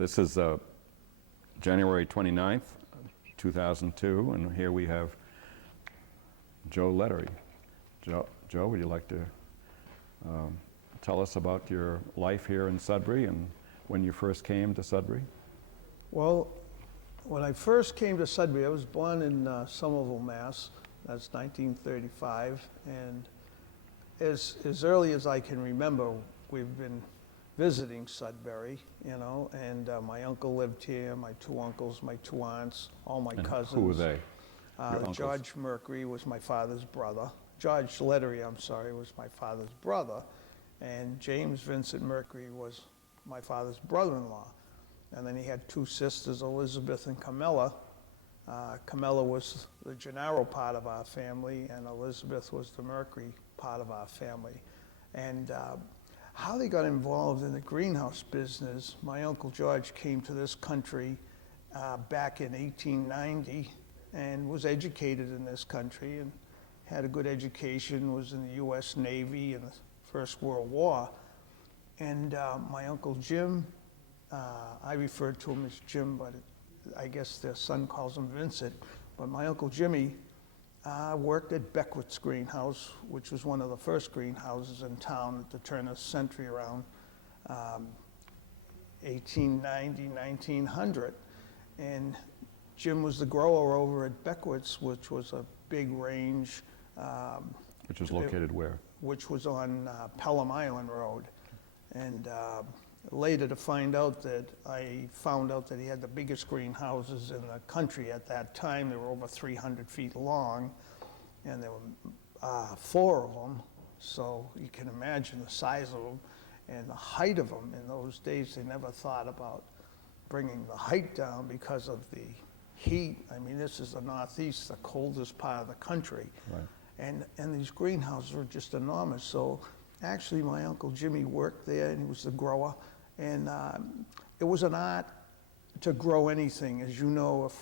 This is January 29th, 2002, and here we have Joe Lettery. Joe, would you like to tell us about your life here in Sudbury and when you first came to Sudbury? Well, when I first came to Sudbury, I was born in Somerville, Mass. That's 1935, and as early as I can remember, we've been visiting Sudbury, you know, and my uncle lived here, my two uncles, my two aunts, all my cousins. Who were they? George Mercury was my father's brother. George Lettery, I'm sorry, was my father's brother, and James Vincent Mercury was my father's brother-in-law. And then he had two sisters, Elizabeth and Camilla. Camilla was the Gennaro part of our family, and Elizabeth was the Mercury part of our family. And how they got involved in the greenhouse business, my Uncle George came to this country back in 1890 and was educated in this country and had a good education, was in the U.S. Navy in the First World War. And my Uncle Jim, I refer to him as Jim, but I guess their son calls him Vincent, but my Uncle Jimmy worked at Beckwith's greenhouse, which was one of the first greenhouses in town at the turn of the century, around 1890, 1900. And Jim was the grower over at Beckwith's, which was a big range. Which is located where? Which was on Pelham Island Road. And later to find out that I found out that he had the biggest greenhouses in the country at that time. They were over 300 feet long, and there were 4 of them. So you can imagine the size of them and the height of them. In those days, they never thought about bringing the height down because of the heat. I mean, this is the Northeast, the coldest part of the country. Right. And these greenhouses were just enormous. So actually, my Uncle Jimmy worked there, and he was the grower. And it was an art to grow anything. As you know,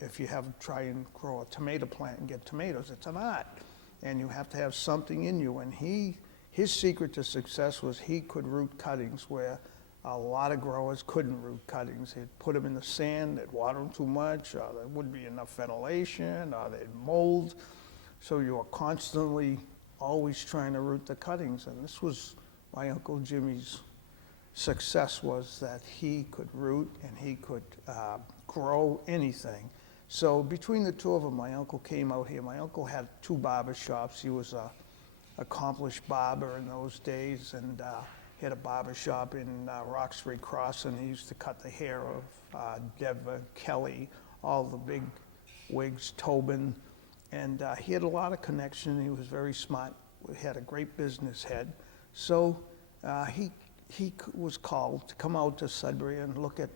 if you have try and grow a tomato plant and get tomatoes, it's an art. And you have to have something in you. And his secret to success was he could root cuttings where a lot of growers couldn't root cuttings. They'd put them in the sand, they'd water them too much, or there wouldn't be enough ventilation, or they'd mold. So you were constantly always trying to root the cuttings. And this was my Uncle Jimmy's success, was that he could root and he could grow anything. So between the two of them, my uncle came out here. My uncle had 2 barber shops. He was an accomplished barber in those days, and he had a barber shop in Roxbury Crossing. He used to cut the hair of Deborah, Kelly, all the big wigs, Tobin, and he had a lot of connection. He was very smart. He had a great business head. So he was called to come out to Sudbury and look at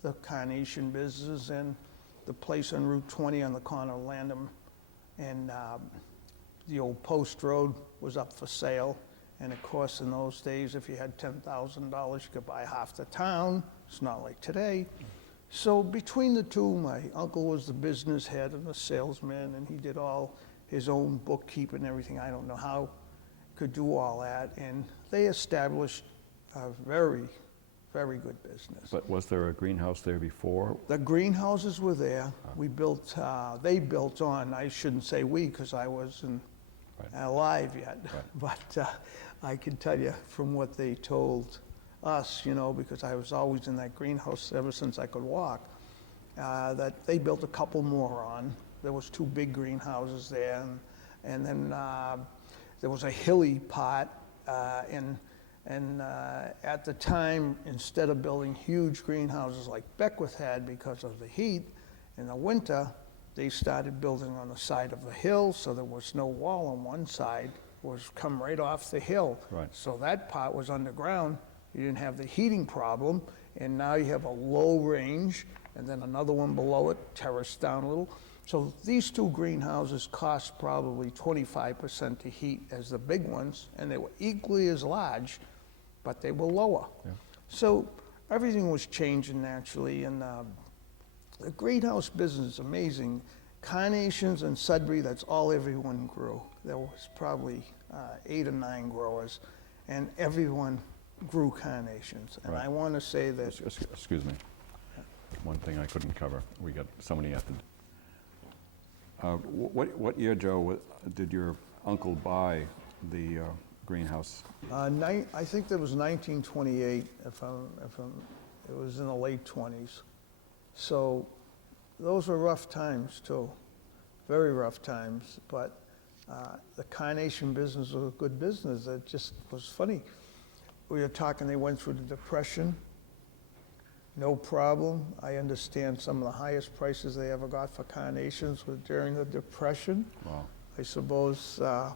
the carnation business, and the place on Route 20 on the corner of Landham and the old Post Road was up for sale. And of course, in those days, if you had $10,000, you could buy half the town. It's not like today. So between the two, my uncle was the business head and the salesman, and he did all his own bookkeeping and everything. I don't know how he could do all that. And they established a very, very good business. But was there a greenhouse there before? The greenhouses were there. We built, they built on, I shouldn't say we, because I wasn't alive yet. Right. But I can tell you from what they told us, you know, because I was always in that greenhouse ever since I could walk, that they built a couple more on. There was 2 big greenhouses there, and then there was a hilly part, and at the time, instead of building huge greenhouses like Beckwith had because of the heat in the winter, they started building on the side of a hill, so there was no wall on one side. It was come right off the hill. Right. So that part was underground. You didn't have the heating problem, and now you have a low range, and then another one below it, terraced down a little. So these 2 greenhouses cost probably 25% to heat as the big ones, and they were equally as large, but they were lower. Yeah. So everything was changing naturally, and the greenhouse business is amazing. Carnations in Sudbury, that's all everyone grew. There was probably 8 or 9 growers, and everyone grew carnations. And Right. I want to say that, Excuse me. One thing I couldn't cover. We got somebody at the... What year, Joe, did your uncle buy the greenhouse? I think that was 1928, it was in the late 20s. So those were rough times too, very rough times, but the carnation business was a good business. It just was funny. We were talking, they went through the Depression, no problem. I understand some of the highest prices they ever got for carnations were during the Depression. Wow. I suppose there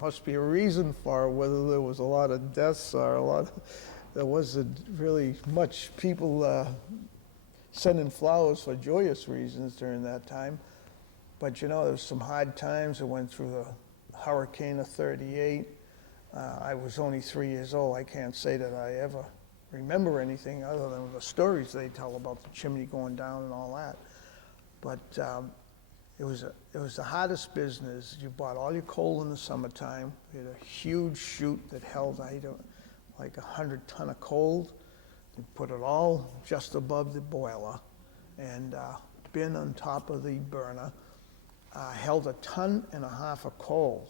must be a reason for it, whether there was a lot of deaths or there wasn't really much people sending flowers for joyous reasons during that time. But you know, there was some hard times. I went through the hurricane of '38. I was only 3 years old. I can't say that I ever remember anything other than the stories they tell about the chimney going down and all that. But it was the hardest business. You bought all your coal in the summertime. We had a huge chute that held, like 100 ton of coal. You put it all just above the boiler, and bin on top of the burner held 1.5 tons of coal.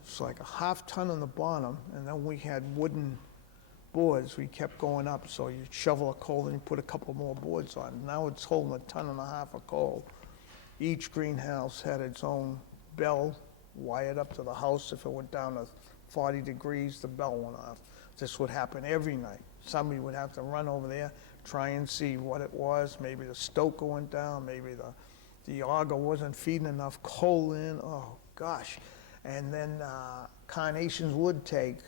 It's like a 1/2 ton on the bottom, and then we had wooden boards. We kept going up, so you shovel a coal and you put a couple more boards on. Now it's holding 1.5 tons of coal. Each greenhouse had its own bell wired up to the house. If it went down to 40 degrees, the bell went off. This would happen every night. Somebody would have to run over there, try and see what it was. Maybe the stoker went down, maybe the auger wasn't feeding enough coal in. Oh gosh. And then carnations would take,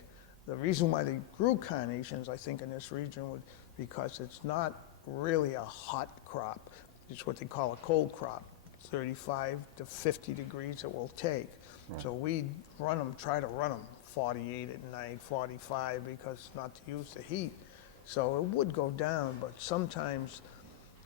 the reason why they grew carnations, I think, in this region was because it's not really a hot crop. It's what they call a cold crop. 35 to 50 degrees it will take. Right. So we try to run them 48 at night, 45, because not to use the heat. So it would go down, but sometimes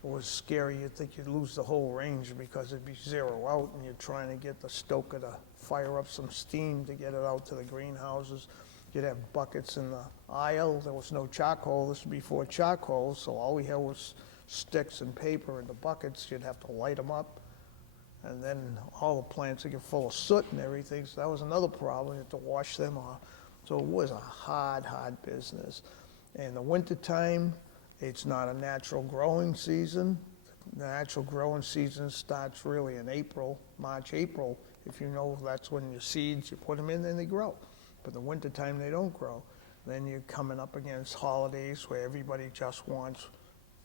it was scary. You'd think you'd lose the whole range because it'd be zero out, and you're trying to get the stoker to fire up some steam to get it out to the greenhouses. You'd have buckets in the aisle. There was no charcoal. This was before charcoal, so all we had was sticks and paper in the buckets. You'd have to light them up, and then all the plants would get full of soot and everything, so that was another problem. You had to wash them off. So it was a hard, hard business. In the wintertime, it's not a natural growing season. The natural growing season starts really in April, March, April. If you know, that's when your seeds, you put them in and they grow. But the wintertime, they don't grow. Then you're coming up against holidays where everybody just wants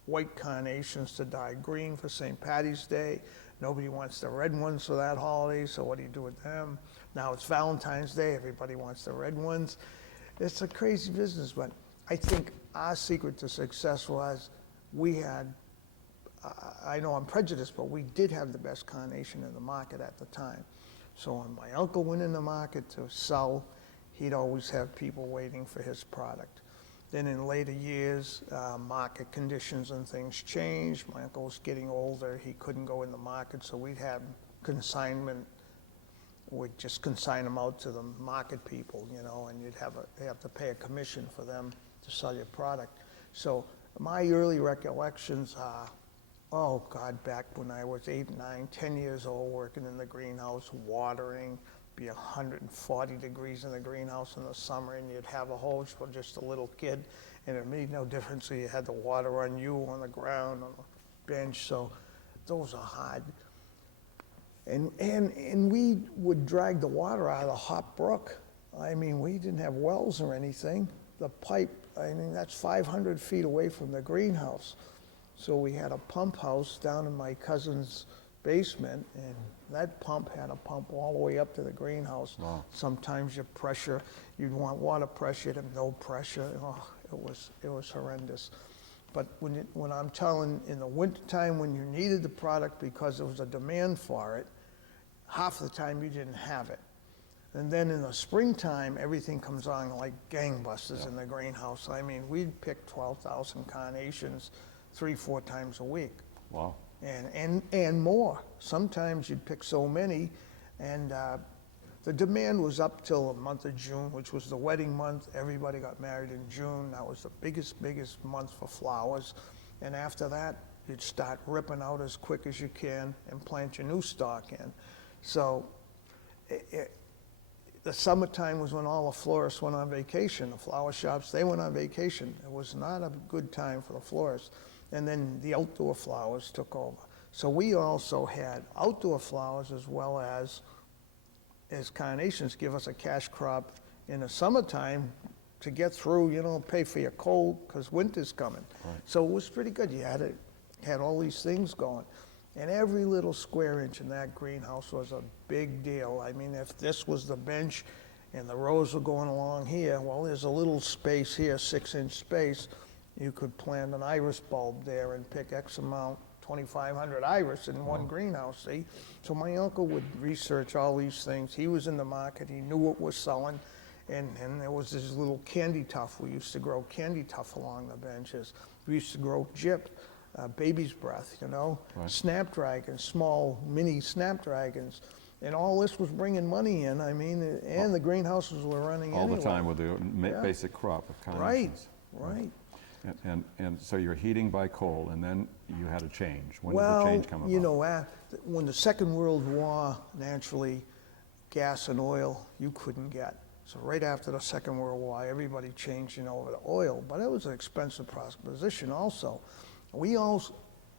white carnations to dye green for St. Patty's Day. Nobody wants the red ones for that holiday, so what do you do with them? Now it's Valentine's Day, everybody wants the red ones. It's a crazy business, but I think our secret to success was we had, I know I'm prejudiced, but we did have the best carnation in the market at the time. So when my uncle went in the market to sell, he'd always have people waiting for his product. Then in later years, market conditions and things changed. My uncle was getting older. He couldn't go in the market, so we'd have consignment. We'd just consign them out to the market people, you know, and you'd have to pay a commission for them to sell your product. So my early recollections are, oh God, back when I was 8, 9, 10 years old, working in the greenhouse, watering, be 140 degrees in the greenhouse in the summer, and you'd have a hose for just a little kid, and it made no difference. So you had the water on you, on the ground, on the bench. So those are hard. And we would drag the water out of the hot brook. I mean, we didn't have wells or anything. The pipe, I mean, that's 500 feet away from the greenhouse. So we had a pump house down in my cousin's basement, and that pump had a pump all the way up to the greenhouse. Wow. Sometimes your pressure, you'd want water pressure, you'd have no pressure. Oh, it was horrendous. But when I'm telling, in the wintertime when you needed the product because there was a demand for it, half the time you didn't have it. And then in the springtime, everything comes on like gangbusters in the greenhouse. I mean, we'd pick 12,000 carnations 3-4 times a week. Wow. And more. Sometimes you'd pick so many, and The demand was up till the month of June, which was the wedding month. Everybody got married in June. That was the biggest month for flowers. And after that, you'd start ripping out as quick as you can and plant your new stock in. So the summertime was when all the florists went on vacation. The flower shops, they went on vacation. It was not a good time for the florists. And then the outdoor flowers took over. So we also had outdoor flowers as well as carnations give us a cash crop in the summertime to get through, you know, pay for your coal because winter's coming. Right. So it was pretty good. You had all these things going. And every little square inch in that greenhouse was a big deal. I mean, if this was the bench and the rows were going along here, well, there's a little space here, 6-inch space. You could plant an iris bulb there and pick X amount, 2,500 iris in one greenhouse, see? So my uncle would research all these things. He was in the market. He knew what was selling. And there was this little candy tuft. We used to grow candy tuft along the benches. We used to grow gyp, baby's breath, you know, Right. snapdragons, small mini snapdragons. And all this was bringing money in, I mean, and the greenhouses were running All anyway. the time with the Yeah. basic crop of Right, carnations. right. And so you're heating by coal, and then you had a change. When did the Well, change come about? you know, when the Second World War, naturally, gas and oil you couldn't get. So right after the Second World War, everybody changed, you know, over to oil. But it was an expensive proposition also.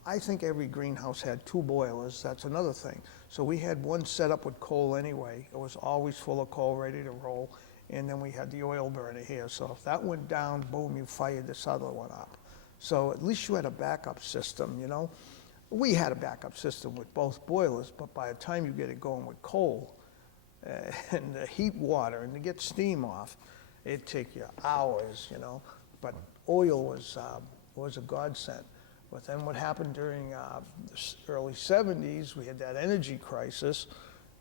I think every greenhouse had 2 boilers. That's another thing. So we had one set up with coal anyway. It was always full of coal, ready to roll. And then we had the oil burner here. So if that went down, boom, you fired this other one up. So at least you had a backup system, you know. We had a backup system with both boilers, but by the time you get it going with coal and the heat water and to get steam off, it'd take you hours, you know. But oil was a godsend. But then what happened during the early 70s, we had that energy crisis.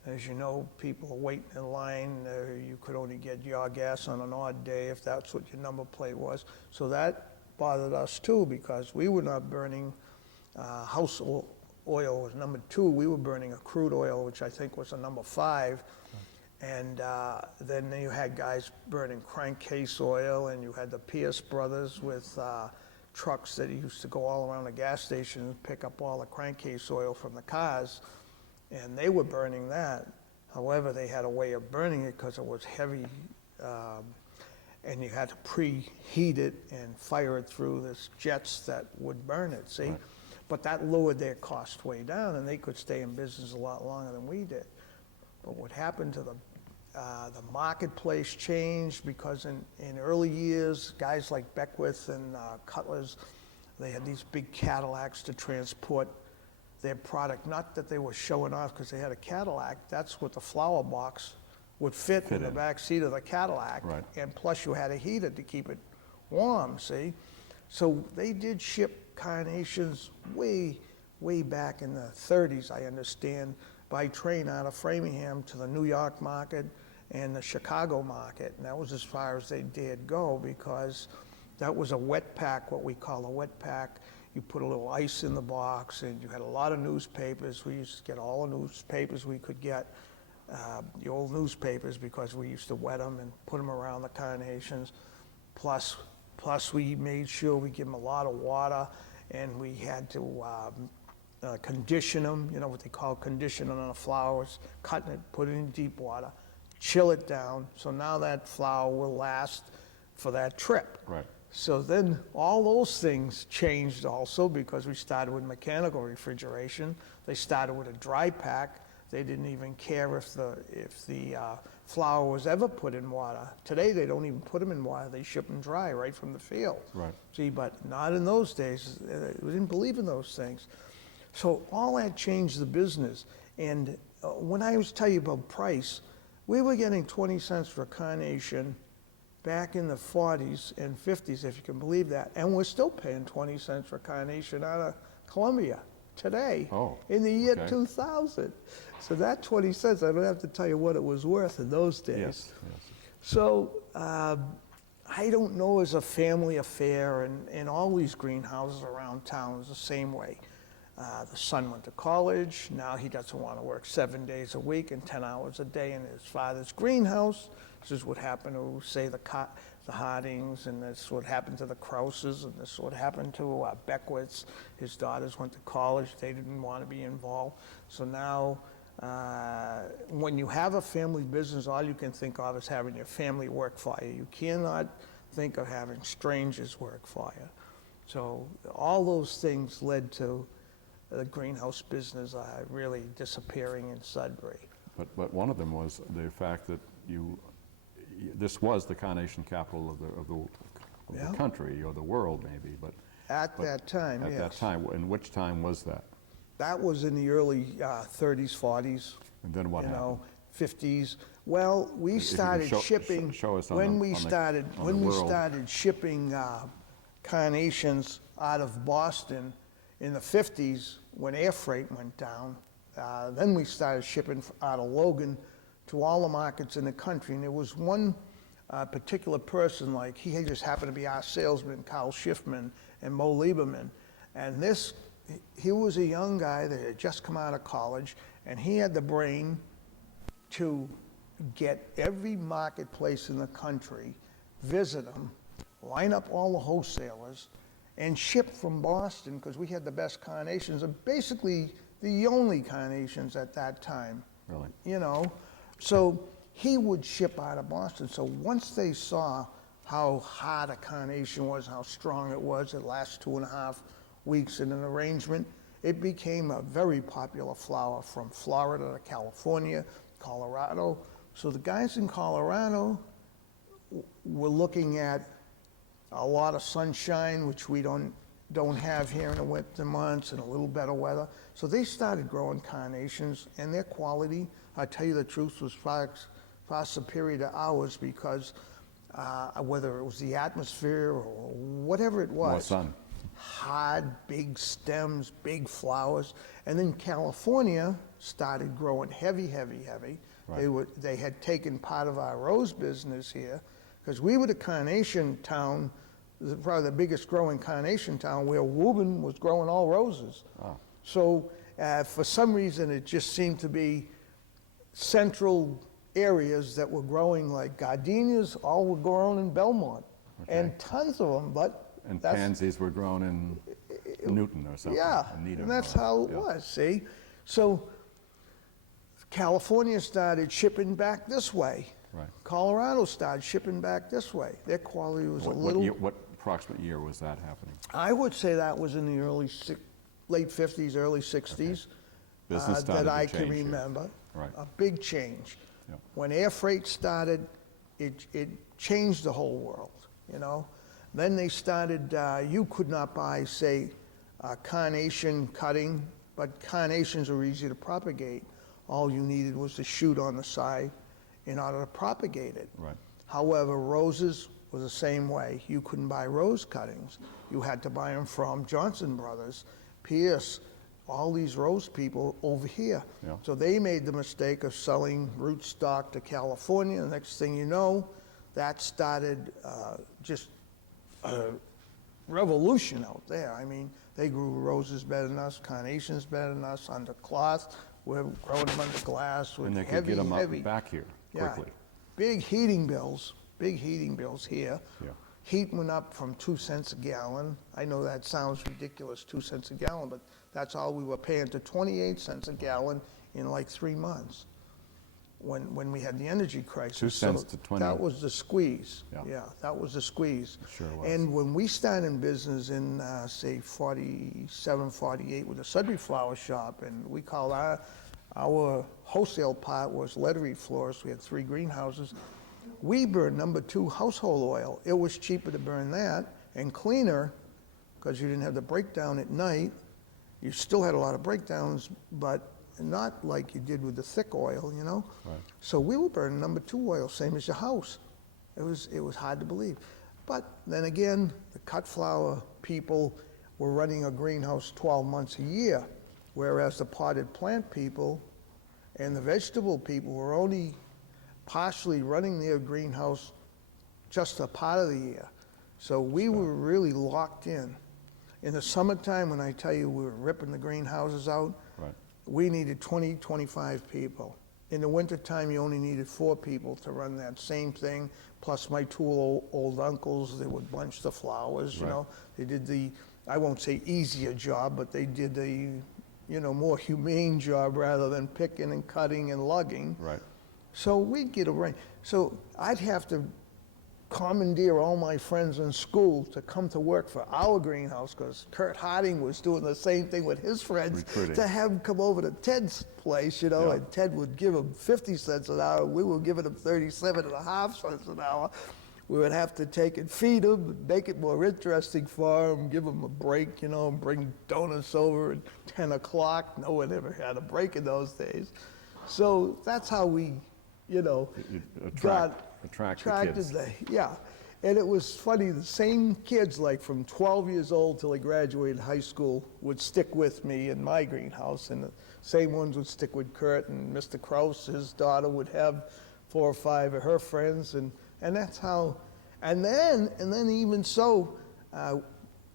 As you know, people are waiting in line. You could only get your gas on an odd day if that's what your number plate was. So that bothered us too because we were not burning house oil was number 2. We were burning a crude oil, which I think was a number 5. And then you had guys burning crankcase oil, and you had the Pierce brothers with trucks that used to go all around the gas station and pick up all the crankcase oil from the cars. And they were burning that. However, they had a way of burning it because it was heavy, and you had to preheat it and fire it through this jets that would burn it, see? Right. But that lowered their cost way down, and they could stay in business a lot longer than we did. But what happened to the marketplace changed because in early years, guys like Beckwith and Cutler's, they had these big Cadillacs to transport their product. Not that they were showing off because they had a Cadillac. That's what the flower box would fit in the back seat of the Cadillac. Right. And plus you had a heater to keep it warm, see? So they did ship carnations way back in the 30s, I understand, by train out of Framingham to the New York market and the Chicago market. And that was as far as they dared go because that was a wet pack, what we call a wet pack. You put a little ice in the box, and you had a lot of newspapers. We used to get all the newspapers we could get, the old newspapers, because we used to wet them and put them around the carnations. Plus we made sure we give them a lot of water, and we had to condition them, you know what they call conditioning on the flowers, cutting it, put it in deep water, chill it down, so now that flower will last for that trip. Right. So then all those things changed also because we started with mechanical refrigeration. They started with a dry pack. They didn't even care if the flower was ever put in water. Today they don't even put them in water. They ship them dry right from the field. Right. See, but not in those days. We didn't believe in those things. So all that changed the business. And when I was telling you about price, we were getting 20 cents for a carnation back in the 40s and 50s, if you can believe that. And we're still paying 20 cents for a carnation out of Columbia today, in the year 2000. So that 20 cents, I don't have to tell you what it was worth in those days. Yes. So I don't know, as a family affair, and all these greenhouses around town is the same way. The son went to college. Now he doesn't want to work 7 days a week and 10 hours a day in his father's greenhouse. This is what happened to, say, the Hardings, and this is what happened to the Krauses, and this is what happened to Beckwith's. His daughters went to college. They didn't want to be involved. So now, when you have a family business, all you can think of is having your family work for you. You cannot think of having strangers work for you. So all those things led to the greenhouse business really disappearing in Sudbury. But one of them was the fact that this was the carnation capital of Yeah. the country, or the world maybe, but. At that time, At yes. that time, in which time was that? That was in the early 30s, 40s, And then what happened? 50s. Well, we If you could started shipping, show us on when the- we on the- started, on when the we world. started shipping carnations out of Boston in the 50s, when air freight went down, then we started shipping out of Logan to all the markets in the country. And there was one particular person, like he just happened to be our salesman, Carl Schiffman and Mo Lieberman. And he was a young guy that had just come out of college, and he had the brain to get every marketplace in the country, visit them, line up all the wholesalers, and ship from Boston, because we had the best carnations, and basically the only carnations at that time. Really? So he would ship out of Boston. So once they saw how hard a carnation was, how strong it was, it lasts 2.5 weeks in an arrangement, it became a very popular flower from Florida to California, Colorado. So the guys in Colorado were looking at a lot of sunshine, which we don't have here in the winter months, and a little better weather. So they started growing carnations, and their quality, I tell you the truth, was far superior to ours, because whether it was the atmosphere or whatever it was. More sun. Hard, big stems, big flowers. And then California started growing heavy. Right. They had taken part of our rose business here, because we were the carnation town, probably the biggest growing carnation town, where Woburn was growing all roses. Ah. So for some reason, it just seemed to be central areas that were growing, like gardenias, all were grown in Belmont, and tons of them, but And that's, pansies were grown in Newton or something. yeah, in Needham and that's or- how it yeah. was, see? So California started shipping back this way. Right. Colorado started shipping back this way. Their quality was a little... What approximate year was that happening? I would say that was in the late 50s, early 60s. Business started that to I can change here. remember. Right. A big change. Yeah. When air freight started, it changed the whole world, Then they started, you could not buy, say, carnation cutting, but carnations are easy to propagate. All you needed was the shoot on the side in order to propagate it. Right. However, roses was the same way. You couldn't buy rose cuttings. You had to buy them from Johnson Brothers, Pierce, all these rose people over here. Yeah. So they made the mistake of selling rootstock to California. The next thing you know, that started just a revolution out there. I mean, they grew roses better than us, carnations better than us, under cloth. We're growing them under glass with And they could heavy, get them heavy. up back here quickly. Big heating bills here. Yeah. Heat went up from 2 cents a gallon. I know that sounds ridiculous, 2 cents a gallon, but that's all we were paying, to 28 cents a gallon in like 3 months when we had the energy crisis. 2 cents So to 20. That was the squeeze. Yeah. That was the squeeze. It sure was. And when we started in business in, say, 47, 48 with the Sudbury Flower Shop, and we called our wholesale part was Lettery floors. We had 3 greenhouses. We burned #2 household oil. It was cheaper to burn that and cleaner, because you didn't have the breakdown at night. You still had a lot of breakdowns, but not like you did with the thick oil, Right. So we were burning #2 oil, same as your house. It was hard to believe. But then again, the cut flower people were running a greenhouse 12 months a year, whereas the potted plant people and the vegetable people were only partially running their greenhouse just a part of the year. So we were really locked in. In the summertime, when I tell you we were ripping the greenhouses out, Right. we needed 20, 25 people. In the wintertime, you only needed 4 people to run that same thing, plus my 2 old uncles, they would bunch the flowers, you Right. know. They did the, I won't say easier job, but they did the, you know, more humane job rather than picking and cutting and lugging. Right. So we'd get a rain. So I'd have to commandeer all my friends in school to come to work for our greenhouse because Kurt Harding was doing the same thing with his friends Recruiting. to have them come over to Ted's place, you know, Yeah. and Ted would give them 50 cents an hour. We were giving them 37.5 cents an hour. We would have to take and feed them, make it more interesting for them, give them a break, you know, and bring donuts over at 10 o'clock. No one ever had a break in those days. So that's how we, you know, You attract the attracted kids. yeah. And it was funny, the same kids, like from 12 years old till they graduated high school, would stick with me in my greenhouse, and the same ones would stick with Kurt, and Mr. Kraus, his daughter, would have 4 or 5 of her friends, and that's how, and then even so,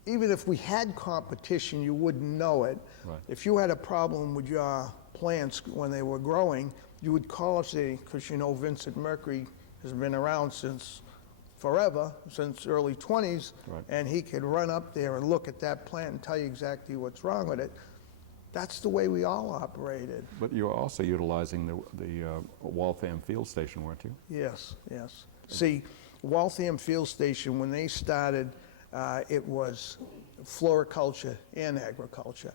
even if we had competition, you wouldn't know it. Right. If you had a problem with your plants when they were growing, you would call us, because you know Vincent Mercury has been around since forever, since early 20s, Right. and he could run up there and look at that plant and tell you exactly what's wrong with it. That's the way we all operated. But you were also utilizing the Waltham Field Station, weren't you? Yes, yes. See, Waltham Field Station, when they started, it was floriculture and agriculture,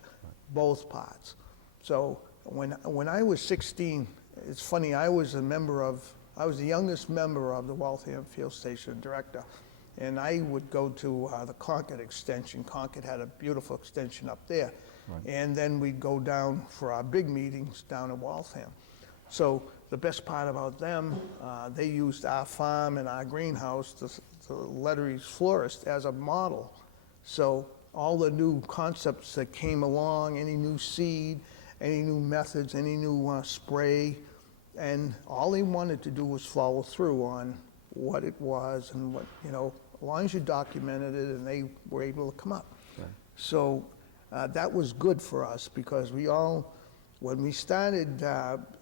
both parts. So when I was 16, it's funny, I was the youngest member of the Waltham Field Station director, and I would go to the Concord extension. Concord had a beautiful extension up there. Right. And then we'd go down for our big meetings down in Waltham. So the best part about them, they used our farm and our greenhouse, the Lettery's florist, as a model. So all the new concepts that came along, any new seed, any new methods, any new spray, and all they wanted to do was follow through on what it was and what, you know, as long as you documented it and they were able to come up. Right. So that was good for us because we all, when we started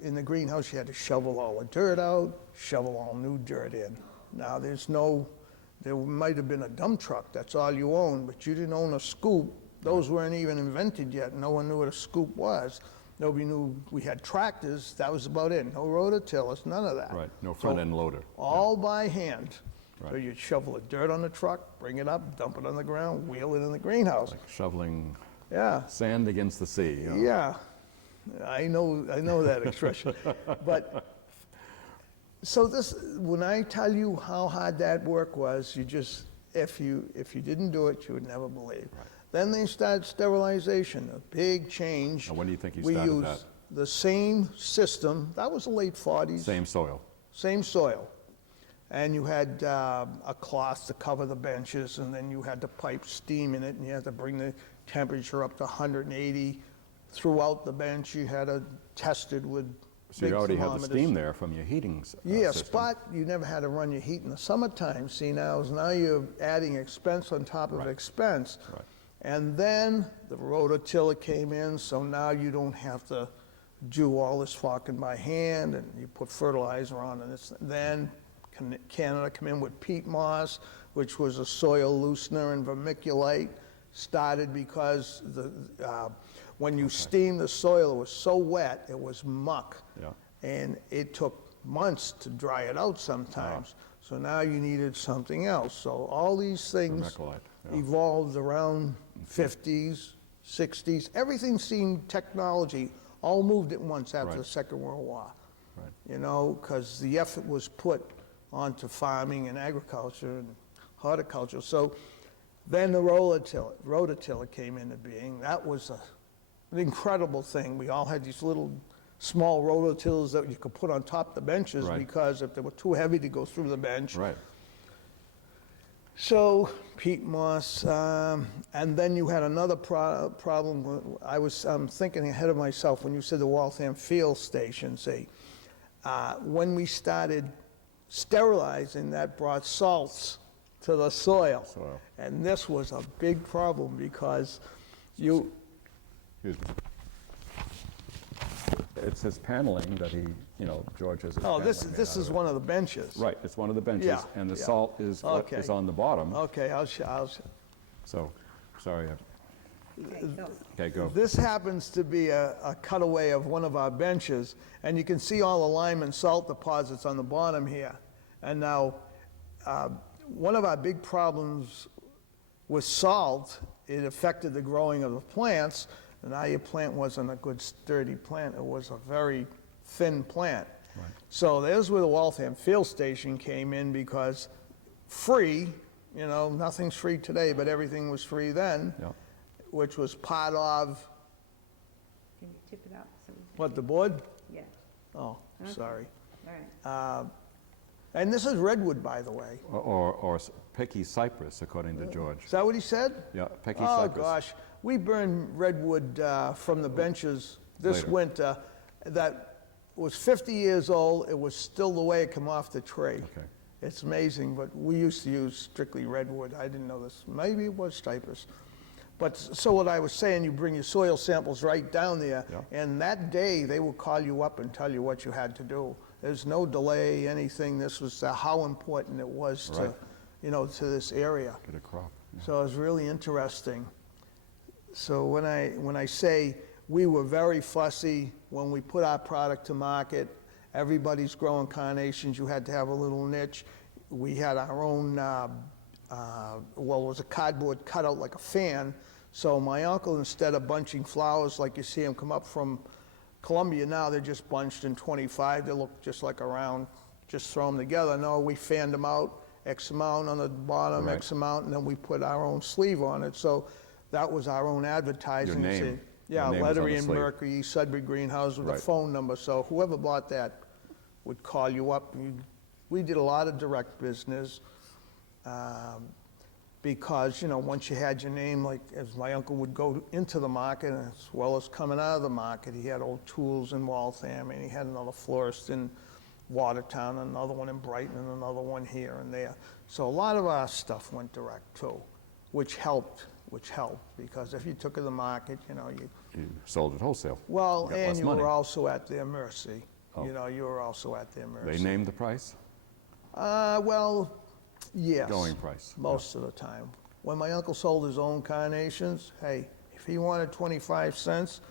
in the greenhouse, you had to shovel all the dirt out, shovel all new dirt in. Now there might have been a dump truck, that's all you owned, but you didn't own a scoop. Those weren't even invented yet. No one knew what a scoop was. Nobody knew. We had tractors, that was about it. No rototillers, none of that. Right, no front-end loader. All by hand. So Right. you'd shovel the dirt on the truck, bring it up, dump it on the ground, wheel it in the greenhouse. Like shoveling Yeah. sand against the sea. You know? Yeah, I know that expression. But, so this, when I tell you how hard that work was, you just, if you didn't do it, you would never believe. Then they started sterilization, a big change. Now, when do you think you We started used that? the same system, that was the late 40s. Same soil. Same soil. And you had a cloth to cover the benches, and then you had to pipe steam in it, and you had to bring the temperature up to 180 throughout the bench. You had to test it with So you big already have the thermometers. steam there from your heating Yes, system. but you never had to run your heat in the summertime. See, now you're adding expense on top of Right. expense. Right. And then the rototiller came in, so now you don't have to do all this fucking by hand, and you put fertilizer on, and then Canada come in with peat moss, which was a soil loosener, and vermiculite started because when you steam the soil, it was so wet, it was muck. Yeah. And it took months to dry it out sometimes. So now you needed something else. So all these things Vermiculite, yeah. evolved around 50s, 60s. Everything seemed technology, all moved at once after Right. the Second World War. Right. You know, because the effort was put onto farming and agriculture and horticulture. So then the rototiller came into being. That was an incredible thing. We all had these little small rototillers that you could put on top of the benches Right. because if they were too heavy to go through the bench. Right. So peat moss, and then you had another problem. I'm thinking ahead of myself when you said the Waltham Field Station. When we started sterilizing, that brought salts to the soil. Soil. And this was a big problem because you, Excuse me. It's his paneling that he, George has his oh, paneling this made this out is of it. one of the benches. Right, it's one of the benches, Yeah, and the yeah. salt is what Okay. is on the bottom. Okay, I'll show. So, sorry. Okay, so Okay, go. This happens to be a cutaway of one of our benches, and you can see all the lime and salt deposits on the bottom here. And now, one of our big problems with salt, it affected the growing of the plants, and now your plant wasn't a good sturdy plant, it was a very thin plant. Right. So there's where the Waltham Field Station came in, because free, nothing's free today, but everything was free then, Yeah. which was part of, can you tip it up? So we can- what, the board? Yeah, Oh, Okay. sorry. all right. And this is redwood, by the way. Or picky cypress, according to George. Is that what he said? Yeah, picky Oh, cypress. gosh. We burned redwood from the benches this Later. winter. That was 50 years old. It was still the way it came off the tree. Okay. It's amazing, but we used to use strictly redwood. I didn't know this. Maybe it was cypress. But so what I was saying, you bring your soil samples right down there, Yeah. and that day they will call you up and tell you what you had to do. There's no delay, anything. This was how important it was to, Right. to this area. Get a crop. Yeah. So it was really interesting. So when I say we were very fussy when we put our product to market, everybody's growing carnations, you had to have a little niche. We had our own, it was a cardboard cutout like a fan. So my uncle, instead of bunching flowers like you see them come up from Columbia now, they're just bunched in 25. They look just like a round, just throw them together. No, we fanned them out, X amount on the bottom, Right. X amount, and then we put our own sleeve on it. So that was our own advertising. Your name. See, Your yeah, name was on Lettery the and sleeve. Mercury, Sudbury Greenhouse with a Right. phone number. So whoever bought that would call you up. We did a lot of direct business. Because, once you had your name, like as my uncle would go into the market as well as coming out of the market, he had old tools in Waltham, and he had another florist in Watertown, another one in Brighton, and another one here and there. So a lot of our stuff went direct too, which helped, because if you took it to the market, You sold it wholesale. well, Got and less you money. were also at their mercy. Oh. You were also at their mercy. They named the price? Well, yes. Going price. Most of the time. When my uncle sold his own carnations, hey, if he wanted 25 cents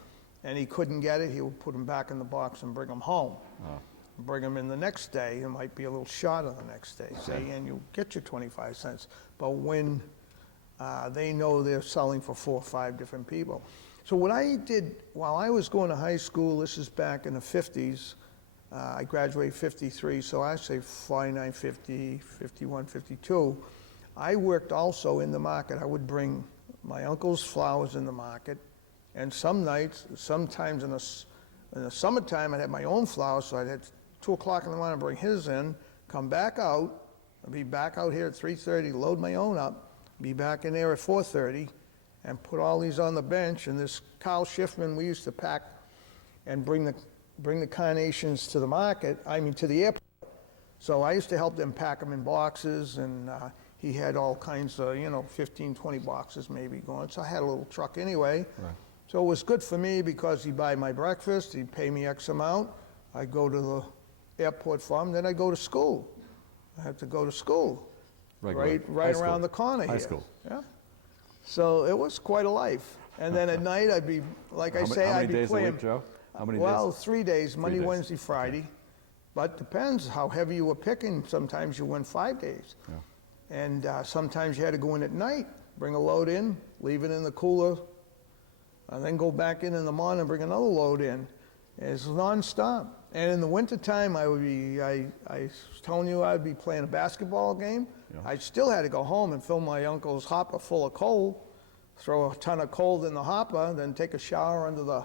and he couldn't get it, he would put them back in the box and bring them home. Bring them in the next day, it might be a little shorter the next day, see, and you get your 25 cents. But when they know they're selling for 4 or 5 different people. So what I did while I was going to high school, this is back in the 50s, I graduated 53, so I say 49, 50, 51, 52. I worked also in the market. I would bring my uncle's flowers in the market, and some nights, sometimes in the summertime, I'd have my own flowers, so I'd have 2 o'clock in the morning, bring his in, come back out, I'd be back out here at 3:30, load my own up, be back in there at 4:30, and put all these on the bench, and this Carl Schiffman, we used to pack and bring the carnations to the market, to the airport. So I used to help them pack them in boxes, and he had all kinds of, 15, 20 boxes maybe going. So I had a little truck anyway. Right. So it was good for me because he'd buy my breakfast, he'd pay me X amount, I'd go to the airport for him, then I'd go to school. I had to go to school, Regular right high school. around the corner here. High school. Yeah. So it was quite a life. And then at night, I'd be, like I say, How I'd many be days a playing. week, Joe? How many Well, days? 3 days, Monday, days. Wednesday, Friday. But depends how heavy you were picking. Sometimes you went 5 days. Yeah. And sometimes you had to go in at night, bring a load in, leave it in the cooler, and then go back in the morning and bring another load in. It's nonstop. And in the wintertime, I was telling you I'd be playing a basketball game. Yeah. I still had to go home and fill my uncle's hopper full of coal, throw a ton of coal in the hopper, then take a shower under the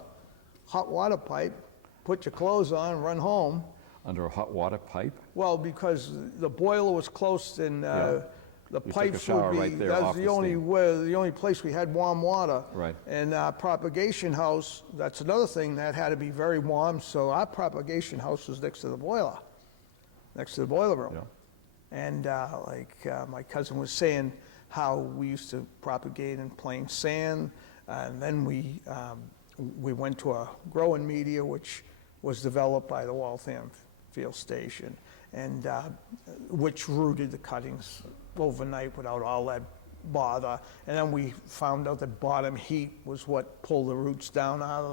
hot water pipe, put your clothes on, run home. Under a hot water pipe? Well, because the boiler was close and Yeah. the took a pipes shower would be, right there that's off the the only steam. the only place we had warm water. Right. And our propagation house, that's another thing, that had to be very warm, so our propagation house was next to the boiler room. Yeah. And my cousin was saying, how we used to propagate in plain sand, and then we went to a growing media, which was developed by the Waltham Field Station, and which rooted the cuttings overnight without all that bother. And then we found out that bottom heat was what pulled the roots down out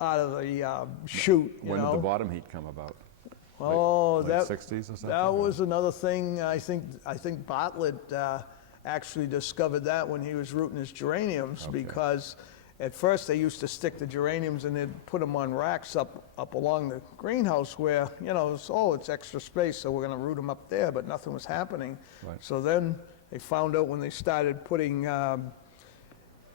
of the shoot. When did the bottom heat come about? Oh, Late that 60s or something? that was another thing. I think Bartlett actually discovered that when he was rooting his geraniums, Okay. because at first they used to stick the geraniums and they'd put them on racks up along the greenhouse where, it's extra space, so we're going to root them up there, but nothing was happening. Right. So then they found out when they started putting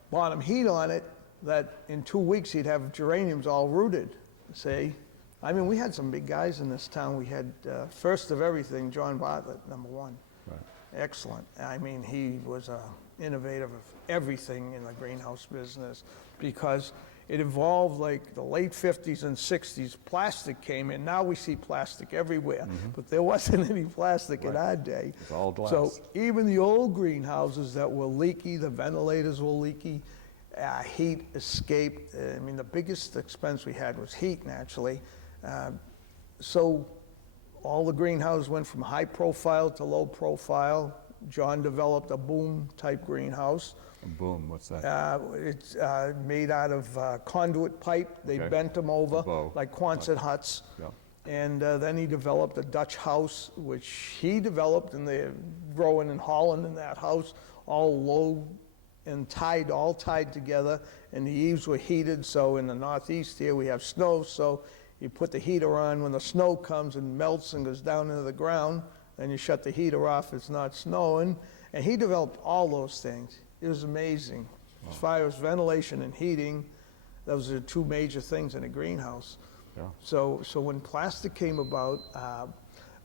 bottom heat on it that in 2 weeks he'd have geraniums all rooted. See? I mean, we had some big guys in this town. We had, first of everything, John Bartlett, number one. Right. Excellent. I mean, he was an innovator of everything in the greenhouse business, because it evolved like the late 50s and 60s. Plastic came in. Now we see plastic everywhere, but there wasn't any plastic in Right. our day. It's all glass. So even the old greenhouses that were leaky, the ventilators were leaky, heat escaped. I mean, the biggest expense we had was heat, naturally. So all the greenhouses went from high profile to low profile. John developed a boom type greenhouse. Boom, what's that? It's made out of conduit pipe. They Okay. bent them over bow. like Quonset huts. Yeah. And then he developed a Dutch house, which he developed, and they're growing in Holland in that house, all low and all tied together. And the eaves were heated, so in the Northeast here we have snow, so you put the heater on when the snow comes and melts and goes down into the ground, then you shut the heater off if it's not snowing. And he developed all those things. It was amazing. As far as ventilation and heating, those are two major things in a greenhouse. Yeah. So when plastic came about,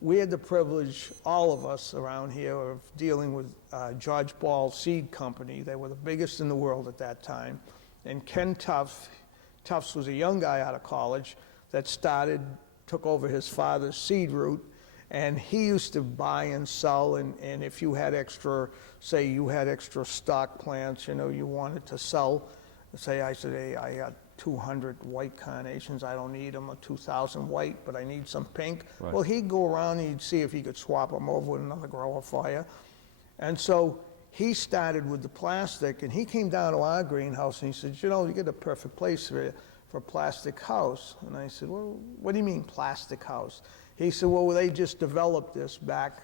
we had the privilege, all of us around here, of dealing with George Ball Seed Company. They were the biggest in the world at that time. And Ken Tufts was a young guy out of college that took over his father's seed route, and he used to buy and sell, and if you had extra, say you had extra stock plants, you wanted to sell, say I said, hey, I got 200 white carnations, I don't need them, or 2,000 white, but I need some pink. Right. Well, he'd go around and he'd see if he could swap them over with another grower for you. And so he started with the plastic, and he came down to our greenhouse and he said, you get a perfect place for a plastic house. And I said, well, what do you mean plastic house? He said, well, they just developed this back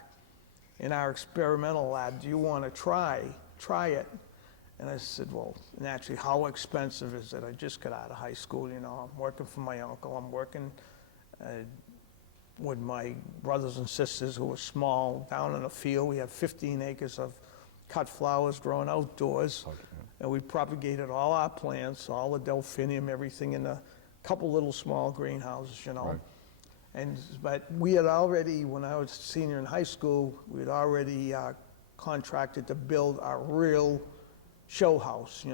in our experimental lab. Do you want to try it? And I said, well, naturally, how expensive is it? I just got out of high school, I'm working for my uncle. I'm working with my brothers and sisters who were small down in the field. We have 15 acres of cut flowers growing outdoors. Okay. And we propagated all our plants, all the delphinium, everything in a couple little small greenhouses, Right. But we had already, when I was a senior in high school, we had already contracted to build our real show house,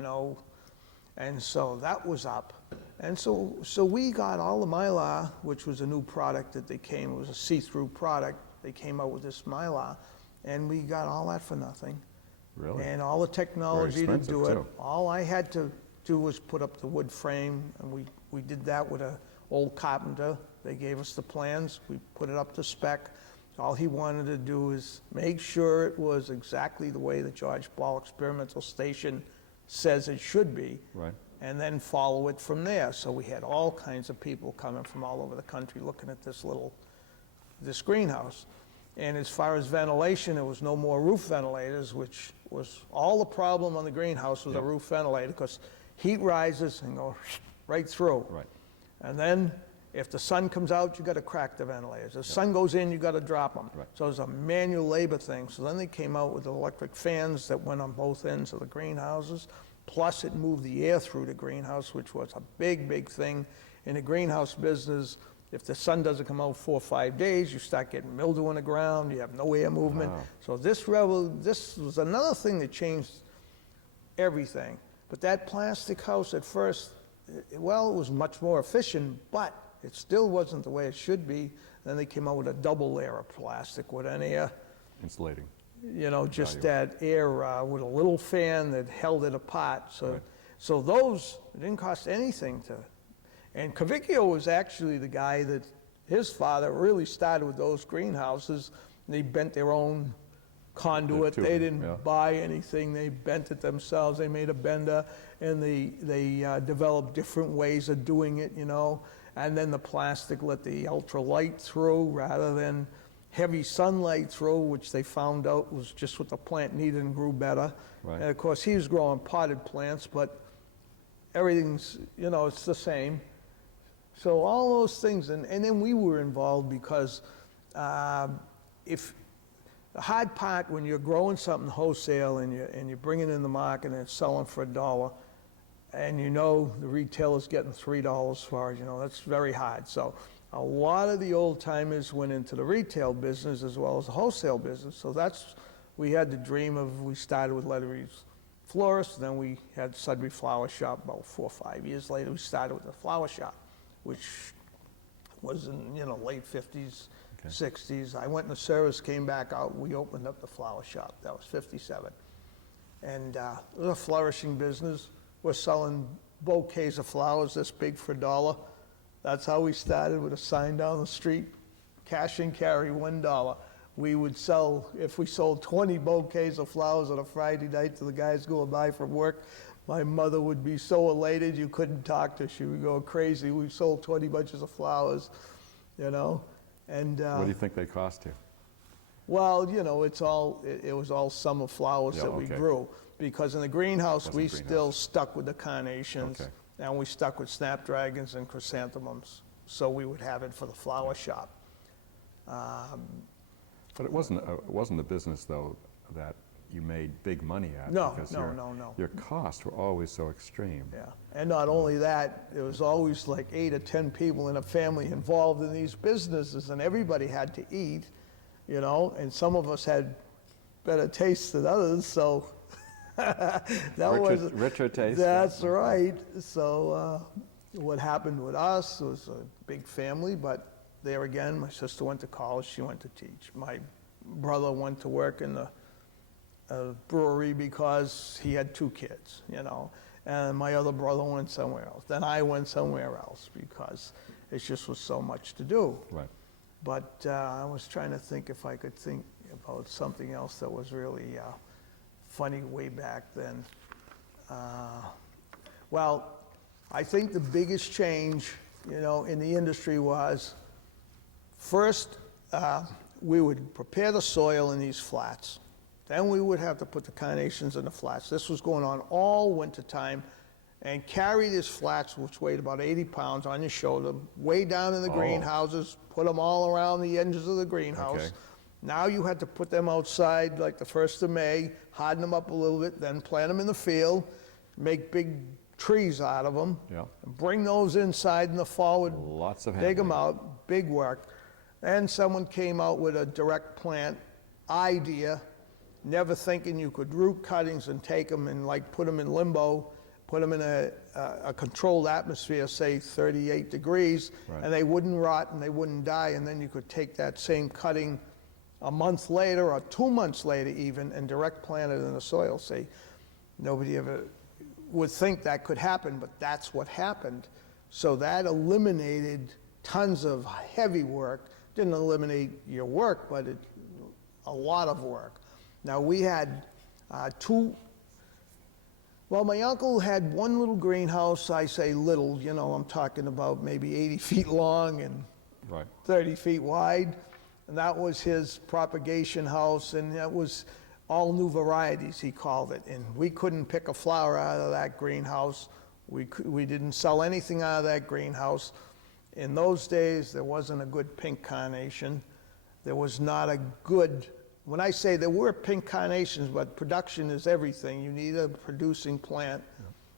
And so that was up. And so we got all the Mylar, which was a new product that it was a see-through product. They came out with this Mylar, and we got all that for nothing. Really? And all the technology to expensive, do it. too. All I had to do was put up the wood frame, and we did that with an old carpenter. They gave us the plans, we put it up to spec. All he wanted to do is make sure it was exactly the way the George Ball Experimental Station says it should be. Right. And then follow it from there. So we had all kinds of people coming from all over the country looking at this greenhouse. And as far as ventilation, there was no more roof ventilators, which was all the problem on the greenhouse was a Yep. roof ventilator, because heat rises and goes right through. Right. And then if the sun comes out, you got to crack the ventilators. If the sun goes in, you got to drop them. Right. So it was a manual labor thing. So then they came out with electric fans that went on both ends of the greenhouses. Plus it moved the air through the greenhouse, which was a big, big thing in the greenhouse business. If the sun doesn't come out 4 or 5 days, you start getting mildew on the ground, you have no air movement. Wow. So this was another thing that changed everything. But that plastic house at first, it was much more efficient, but It still wasn't the way it should be. Then they came out with a double layer of plastic with an air, Insulating. just Value. that air with a little fan that held it apart. So, Right. so those, it didn't cost anything to. And Cavicchio was actually the guy that, his father really started with those greenhouses. They bent their own conduit. too, They didn't yeah. buy anything. They bent it themselves. They made a bender, and they developed different ways of doing it, And then the plastic let the ultralight through rather than heavy sunlight through, which they found out was just what the plant needed and grew better. Right. And of course, he was growing potted plants, but everything's, it's the same. So all those things, and then we were involved because if the hard part when you're growing something wholesale and you're bringing it in the market and it's selling for $1, and the retailer's getting $3 for it, that's very hard. So a lot of the old timers went into the retail business as well as the wholesale business. So we had the dream of, we started with Lettery's florist, then we had Sudbury Flower Shop. About 4 or 5 years later, we started with the flower shop, which was in, late 50s, Okay. 60s. I went in the service, came back out, we opened up the flower shop. That was 57. And it was a flourishing business. We're selling bouquets of flowers this big for $1. That's how we started, with a sign down the street, cash and carry, $1. We would sell, if we sold 20 bouquets of flowers on a Friday night to the guys going by from work, my mother would be so elated you couldn't talk to her. She would go crazy. We sold 20 bunches of flowers, And What do you think they cost you? well, it was all summer flowers Yeah, that we okay. grew. Because in the greenhouse, Wasn't we greenhouse. still stuck with the carnations. Okay. And we stuck with snapdragons and chrysanthemums. So we would have it for the flower shop. But it wasn't a business, though, that you made big money at. No, because no. Your costs were always so extreme. Yeah, and not only that, there was always like 8 or 10 people in a family involved in these businesses, and everybody had to eat, and some of us had better taste than others, so that was Richer taste. That's right. So what happened with us was a big family, but there again, my sister went to college, she went to teach. My brother went to work in the brewery because he had 2 kids, and my other brother went somewhere else. Then I went somewhere else because it just was so much to do. Right. But I was trying to think if I could think about something else that was really funny way back then. Well, I think the biggest change, in the industry was, first, we would prepare the soil in these flats. Then we would have to put the carnations in the flats. This was going on all winter time, and carry these flats, which weighed about 80 pounds, on your shoulder, way down in the Oh. greenhouses, put them all around the edges of the greenhouse. Okay. Now you had to put them outside like the 1st of May, harden them up a little bit, then plant them in the field, make big trees out of them, Yeah. and bring those inside in the fall, would Lots of dig them handling. out, big work. Then someone came out with a direct plant idea, never thinking you could root cuttings and take them and put them in limbo, put them in a controlled atmosphere, say 38 degrees, Right. and they wouldn't rot and they wouldn't die, and then you could take that same cutting a month later or 2 months later even and direct plant it in the soil. Say, nobody ever would think that could happen, but that's what happened. So that eliminated tons of heavy work. Didn't eliminate your work, but a lot of work. Now we had my uncle had one little greenhouse. I say little, I'm talking about maybe 80 feet long and Right. 30 feet wide. And that was his propagation house, and that was all new varieties, he called it. And we couldn't pick a flower out of that greenhouse. We didn't sell anything out of that greenhouse. In those days, there wasn't a good pink carnation. There was not a good, when I say there were pink carnations, but production is everything. You need a producing plant.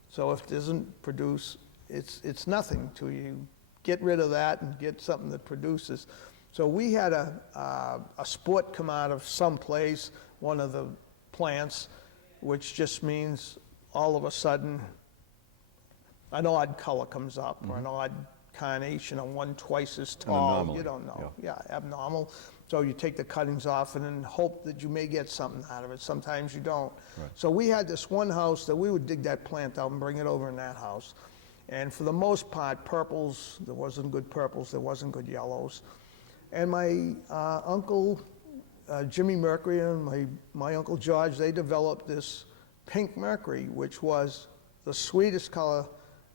So if it doesn't produce, it's nothing to you. Get rid of that and get something that produces. So we had a sport come out of someplace, one of the plants, which just means all of a sudden an odd color comes up or an odd carnation and one twice as tall. anomaly, You don't know. Yeah, abnormal. So you take the cuttings off and then hope that you may get something out of it. Sometimes you don't. Right. So we had this one house that we would dig that plant out and bring it over in that house. And for the most part, purples, there wasn't good purples, there wasn't good yellows. And my uncle, Jimmy Mercury, and my uncle George, they developed this pink mercury, which was the sweetest color,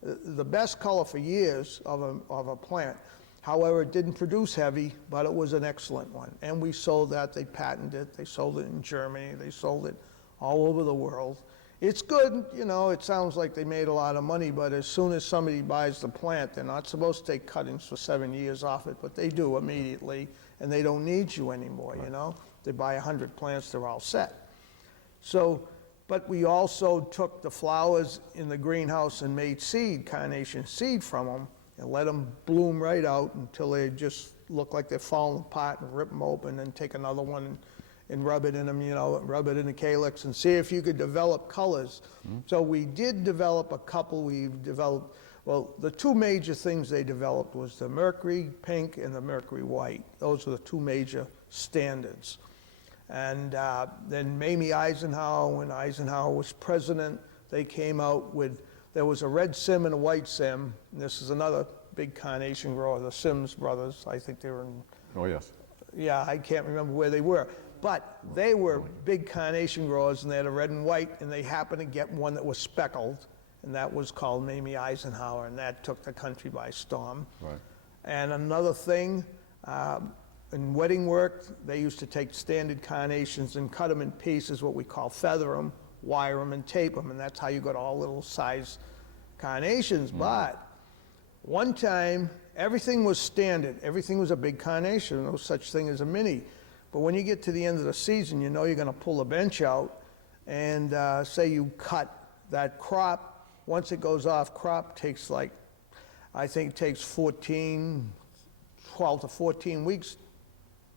the best color for years of a plant. However, it didn't produce heavy, but it was an excellent one. And we sold that, they patented it, they sold it in Germany, they sold it all over the world. It's good, you know, it sounds like they made a lot of money, but as soon as somebody buys the plant, they're not supposed to take cuttings for 7 years off it, but they do immediately, and they don't need you anymore, you know? They buy 100 plants, they're all set. So, but we also took the flowers in the greenhouse and made seed, carnation seed from them, and let them bloom right out until they just look like they're falling apart, and rip them open and take another one and rub it in them, you know, rub it in the calyx and see if you could develop colors. So we did develop a couple. We developed, well, the two major things they developed was the mercury pink and the mercury white. Those are the two major standards. And then Mamie Eisenhower, when Eisenhower was president, they came out with, there was a red sim and a white sim. And this is another big carnation grower, the Sims brothers. I think they were in, Oh, yes. yeah, I can't remember where they were. But they were big carnation growers, and they had a red and white, and they happened to get one that was speckled, and that was called Mamie Eisenhower, and that took the country by storm. Right. And another thing, in wedding work, they used to take standard carnations and cut them in pieces, what we call feather them, wire them, and tape them, and that's how you got all little size carnations. But one time, everything was standard. Everything was a big carnation, no such thing as a mini. But when you get to the end of the season, you know you're going to pull a bench out, and say you cut that crop. Once it goes off, crop takes like, I think it takes 12 to 14 weeks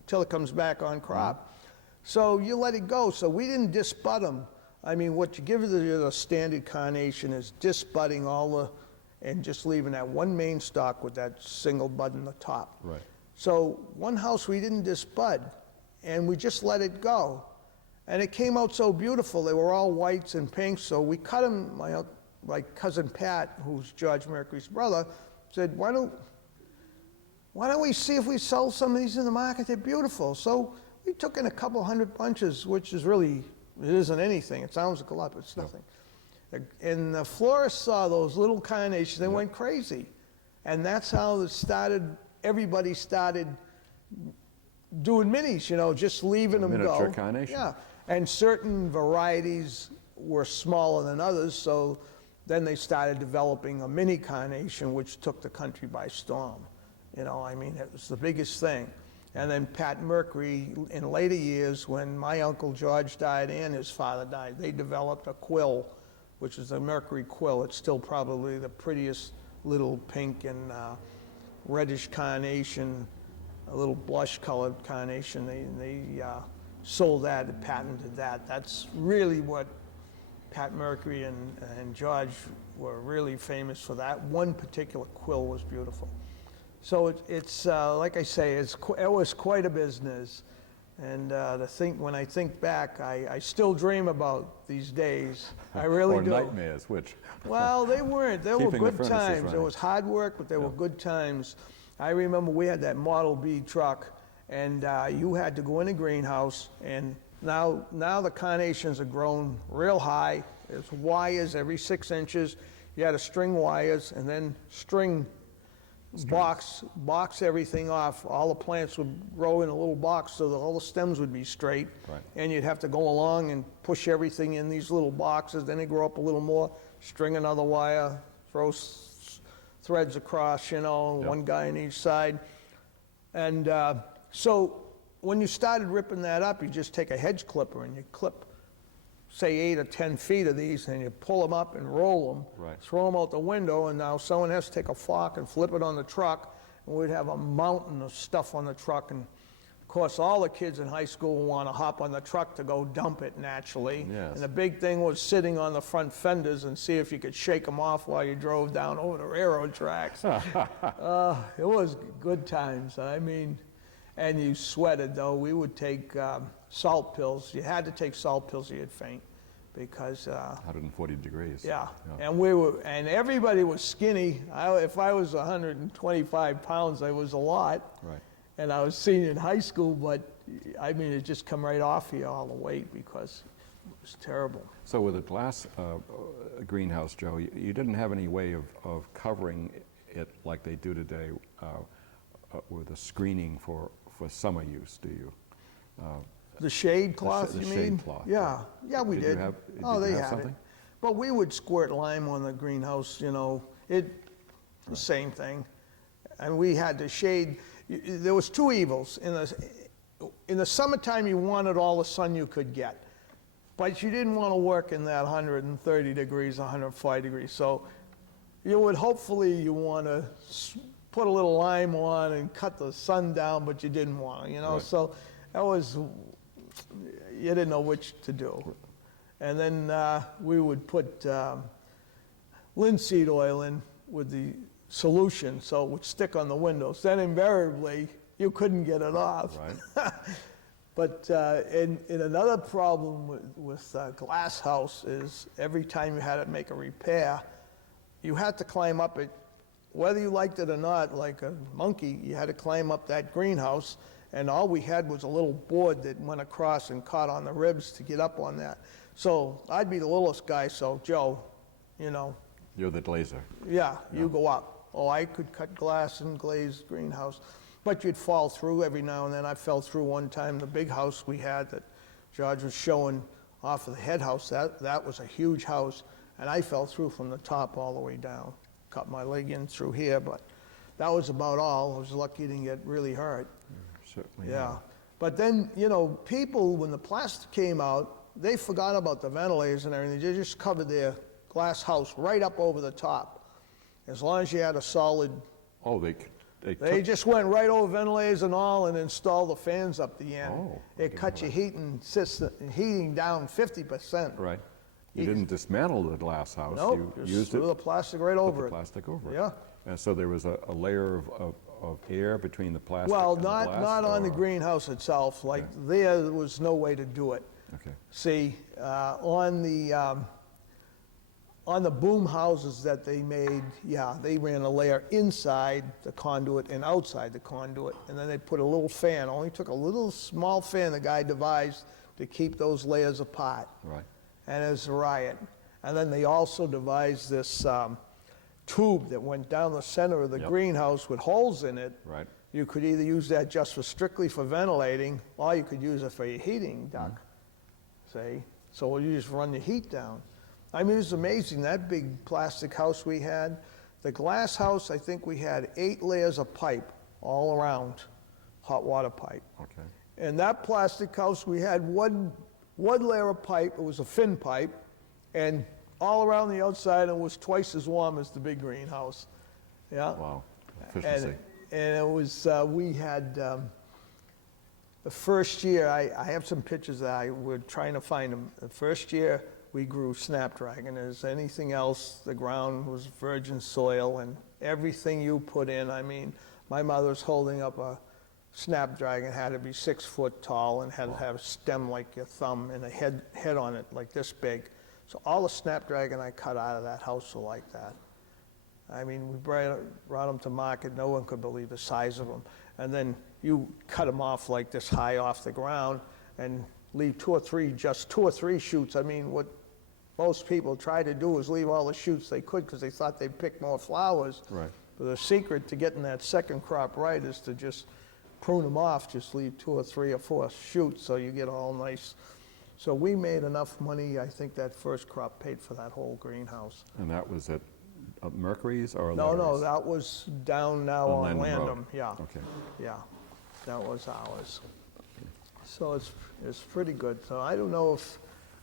till it comes back on crop. So you let it go. So we didn't disbud them. I mean, what you give the standard carnation is disbudding all the, and just leaving that one main stalk with that single bud in the top. Right. So one house we didn't disbud, and we just let it go. And it came out so beautiful. They were all whites and pinks, so we cut them. My cousin Pat, who's George Mercury's brother, said, why don't we see if we sell some of these in the market? They're beautiful. So we took in a couple hundred bunches, which is really, it isn't anything. It sounds like a lot, but it's nothing. And the florists saw those little carnations, they went crazy. And that's how it started, everybody started doing minis, you know, just leaving them go. Miniature carnation. Yeah, and certain varieties were smaller than others, so then they started developing a mini carnation, which took the country by storm. You know, I mean, it was the biggest thing. And then Pat Mercury, in later years, when my Uncle George died and his father died, they developed a quill, which is a Mercury quill. It's still probably the prettiest little pink and reddish carnation, a little blush-colored carnation. They sold that and patented that. That's really what Pat Mercury and George were really famous for. That one particular quill was beautiful. So it's like I say, it was quite a business. And when I think back, I still dream about these days. I really Or do. nightmares, which? Well, they weren't. There were Keeping the good furnaces times. It running. was hard work, but there were good times. I remember we had that Model B truck, and you had to go in a greenhouse, and now the carnations are grown real high. There's wires every 6 inches. You had to string wires, and then box everything off. All the plants would grow in a little box so that all the stems would be straight. Right. And you'd have to go along and push everything in these little boxes. Then they grow up a little more, string another wire, throw threads across, you know, one guy on each side. And so when you started ripping that up, you just take a hedge clipper and you clip, say, 8 or 10 feet of these, and you pull them up and roll them, Right. throw them out the window, and now someone has to take a fork and flip it on the truck, and we'd have a mountain of stuff on the truck. And of course, all the kids in high school want to hop on the truck to go dump it naturally. Yes. And the big thing was sitting on the front fenders and see if you could shake them off while you drove down over the railroad tracks. It was good times. I mean, and you sweated though. We would take salt pills. You had to take salt pills or you'd faint because 140 degrees. yeah, and everybody was skinny. If I was 125 pounds, I was a lot. Right. And I was senior in high school, but I mean, it just come right off you, all the weight, because it was terrible. So with a glass greenhouse, Joe, you didn't have any way of covering it like they do today with a screening for summer use, do you? The shade cloth, the you shade mean? cloth, Yeah, yeah, we Did you did. have- Oh, did you they have had it. something? But we would squirt lime on the greenhouse, you know, the same thing. And we had the shade. There was two evils. In the summertime, you wanted all the sun you could get. But you didn't want to work in that 130 degrees, 140 degrees. So you would hopefully you want to put a little lime on and cut the sun down, but you didn't want to, you know. Right. So that was, you didn't know which to do. And then we would put linseed oil in with the solution so it would stick on the windows. Then invariably you couldn't get it off. Right. But in another problem with glass house is every time you had to make a repair, you had to climb up it, whether you liked it or not, like a monkey, you had to climb up that greenhouse, and all we had was a little board that went across and caught on the ribs to get up on that. So I'd be the littlest guy, so Joe, you know, You're the glazer. yeah, you go up. Oh, I could cut glass and glaze greenhouse. But you'd fall through every now and then. I fell through one time, the big house we had that George was showing off of the head house. That was a huge house, and I fell through from the top all the way down. Cut my leg in through here, but that was about all. I was lucky I didn't get really hurt. Certainly. Yeah. But then, you know, people, when the plastic came out, they forgot about the ventilators and everything. They just covered their glass house right up over the top. As long as you had a solid, Oh, they they took, just went right over ventilators and all and installed the fans up the end. Oh, I It didn't cut know your that. heating down 50%. right. You didn't dismantle the glass house. Nope, You just used threw it, the plastic right put over the it. plastic over it. Yeah. And so there was a layer of air between the plastic Well, and the glass? not on the or- greenhouse itself. Like there was no way to do it. Okay. See, on the boom houses that they made, yeah, they ran a layer inside the conduit and outside the conduit, and then they put a little fan. Only took a little small fan the guy devised to keep those layers apart. Right. And it was a riot. And then they also devised this tube that went down the center of the Yep. greenhouse with holes in it. Right. You could either use that just for strictly for ventilating, or you could use it for your heating duct. See? So you just run the heat down. I mean, it's amazing, that big plastic house we had. The glass house, I think we had 8 layers of pipe all around, hot water pipe. Okay. And that plastic house, we had one layer of pipe, it was a fin pipe, and all around the outside, it was twice as warm as the big greenhouse. Yeah? Wow. Efficiency. And it was, we had, the first year, I have some pictures that I were trying to find them. The first year, we grew snapdragon. As anything else, the ground was virgin soil, and everything you put in, I mean, my mother's holding up a snapdragon, had to be 6 foot tall and had to have a stem like your thumb and a head on it like this big. So all the snapdragon I cut out of that house were like that. I mean, we brought them to market. No one could believe the size of them. And then you cut them off like this high off the ground and leave just two or three shoots. I mean, what most people try to do is leave all the shoots they could because they thought they'd pick more flowers. Right. But the secret to getting that second crop right is to just prune them off, just leave 2 or 3 or 4 shoots so you get all nice. So we made enough money, I think that first crop paid for that whole greenhouse. And that was at Mercury's or No, Lettery's? that was down now On on Landon Road. Landham, yeah. Okay. Yeah, that was ours. So it's pretty good. So I don't know if,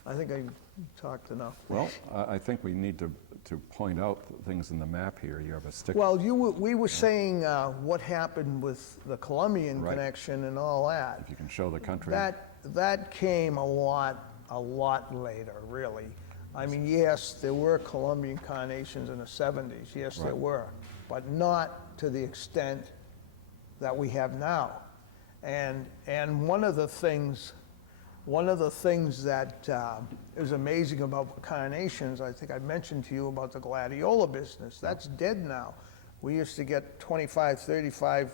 I think I talked enough. Well, I think we need to point out things in the map here. You have a stick. Well, we were saying what happened with the Colombian Right. connection and all that. If you can show the country. That came a lot later, really. I mean, yes, there were Colombian carnations in the 70s. Yes, there Right. were, but not to the extent that we have now. And one of the things that is amazing about carnations, I think I mentioned to you about the gladiola business. That's dead now. We used to get 25, 35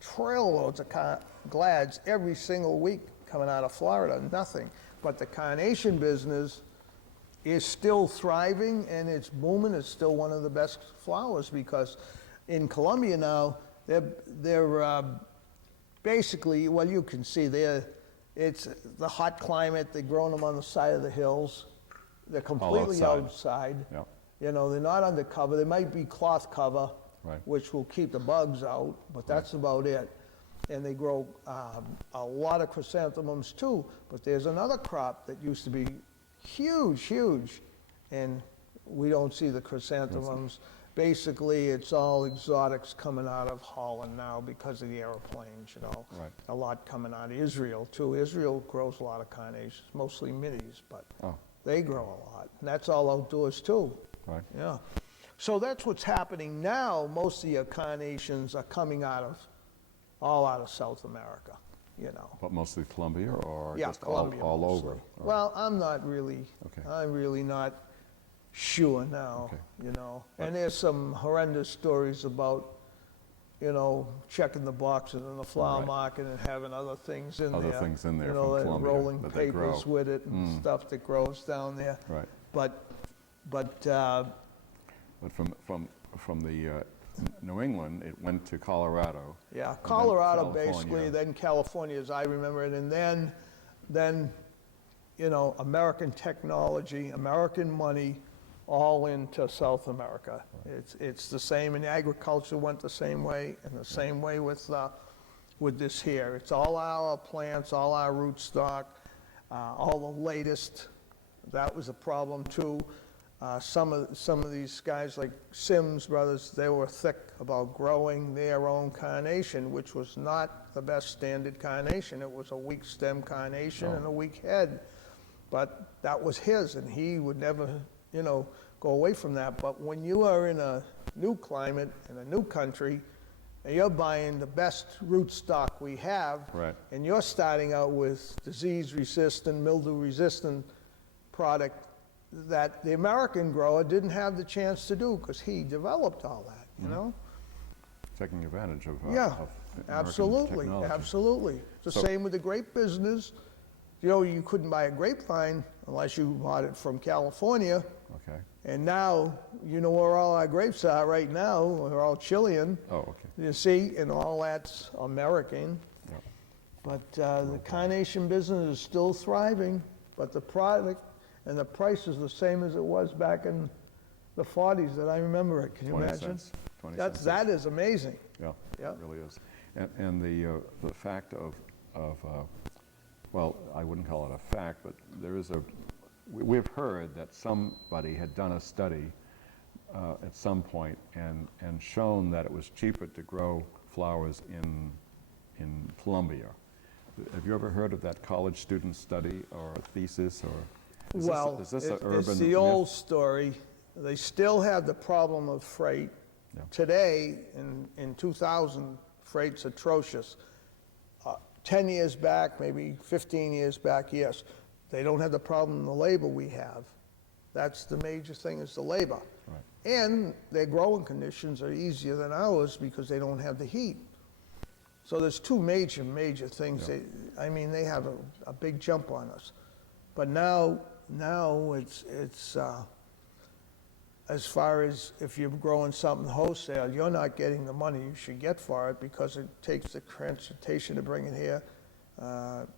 trailloads of glads every single week coming out of Florida, nothing. But the carnation business is still thriving and it's booming. It's still one of the best flowers because in Colombia now, they're basically, well, you can see it's the hot climate. They're growing them on the side of the hills. They're completely outside. Yep. You know, they're not under cover. There might be cloth cover, Right. which will keep the bugs out, but that's about it. And they grow a lot of chrysanthemums too. But there's another crop that used to be huge, and we don't see the chrysanthemums. Basically, it's all exotics coming out of Holland now because of the airplanes, you know. Right. A lot coming out of Israel too. Israel grows a lot of carnations, mostly minis, but Oh. they grow a lot. And that's all outdoors too. Right. Yeah. So that's what's happening now. Most of your carnations are coming all out of South America, you know. But mostly Colombia or Yeah, just Colombia all mostly. over? Or- Well, I'm not really, Okay. I'm really not sure now, Okay. you know. And there's some horrendous stories about, you know, checking the boxes in the flower Right. market and having other things in there. Other things in there you know, from and Colombia rolling that they papers grow. with it and stuff that grows down there. Right. But But from the New England, it went to Colorado. yeah, and then Colorado California. basically, then California as I remember it, and then, you know, American technology, American money, all into South America. It's the same, and agriculture went the same way, and the same way with this here. It's all our plants, all our rootstock, all the latest. That was a problem too. Some of these guys like Sims Brothers, they were thick about growing their own carnation, which was not the best standard carnation. It was a weak stem carnation and a weak head. But that was his, and he would never, you know, go away from that. But when you are in a new climate, in a new country, and you're buying the best rootstock we have, Right. and you're starting out with disease-resistant, mildew-resistant product that the American grower didn't have the chance to do because he developed all that, you know? Taking advantage of Yeah, of American absolutely, technology. absolutely. The So- same with the grape business. You know, you couldn't buy a grapevine unless you bought it from California. Okay. And now, you know where all our grapes are right now, they're all Chilean. Oh, okay. You see, and all that's American. Yeah. But the carnation business is still thriving, but the product and the price is the same as it was back in the 40s that I remember it. Can you 20 imagine? cents. 20 cents. That is amazing. Yeah, Yeah. it really is. And the fact of well, I wouldn't call it a fact, but there is we've heard that somebody had done a study at some point and shown that it was cheaper to grow flowers in Colombia. Have you ever heard of that college student study or a thesis or? Is Well, this an it's urban the myth? old story. They still have the problem of freight. Yeah. Today, in 2000, freight's atrocious. 10 years back, maybe 15 years back, yes. They don't have the problem in the labor we have. That's the major thing is the labor. Right. And their growing conditions are easier than ours because they don't have the heat. So there's two major things. Yeah. They have a big jump on us. But now it's as far as if you're growing something wholesale, you're not getting the money you should get for it because it takes the transportation to bring it here.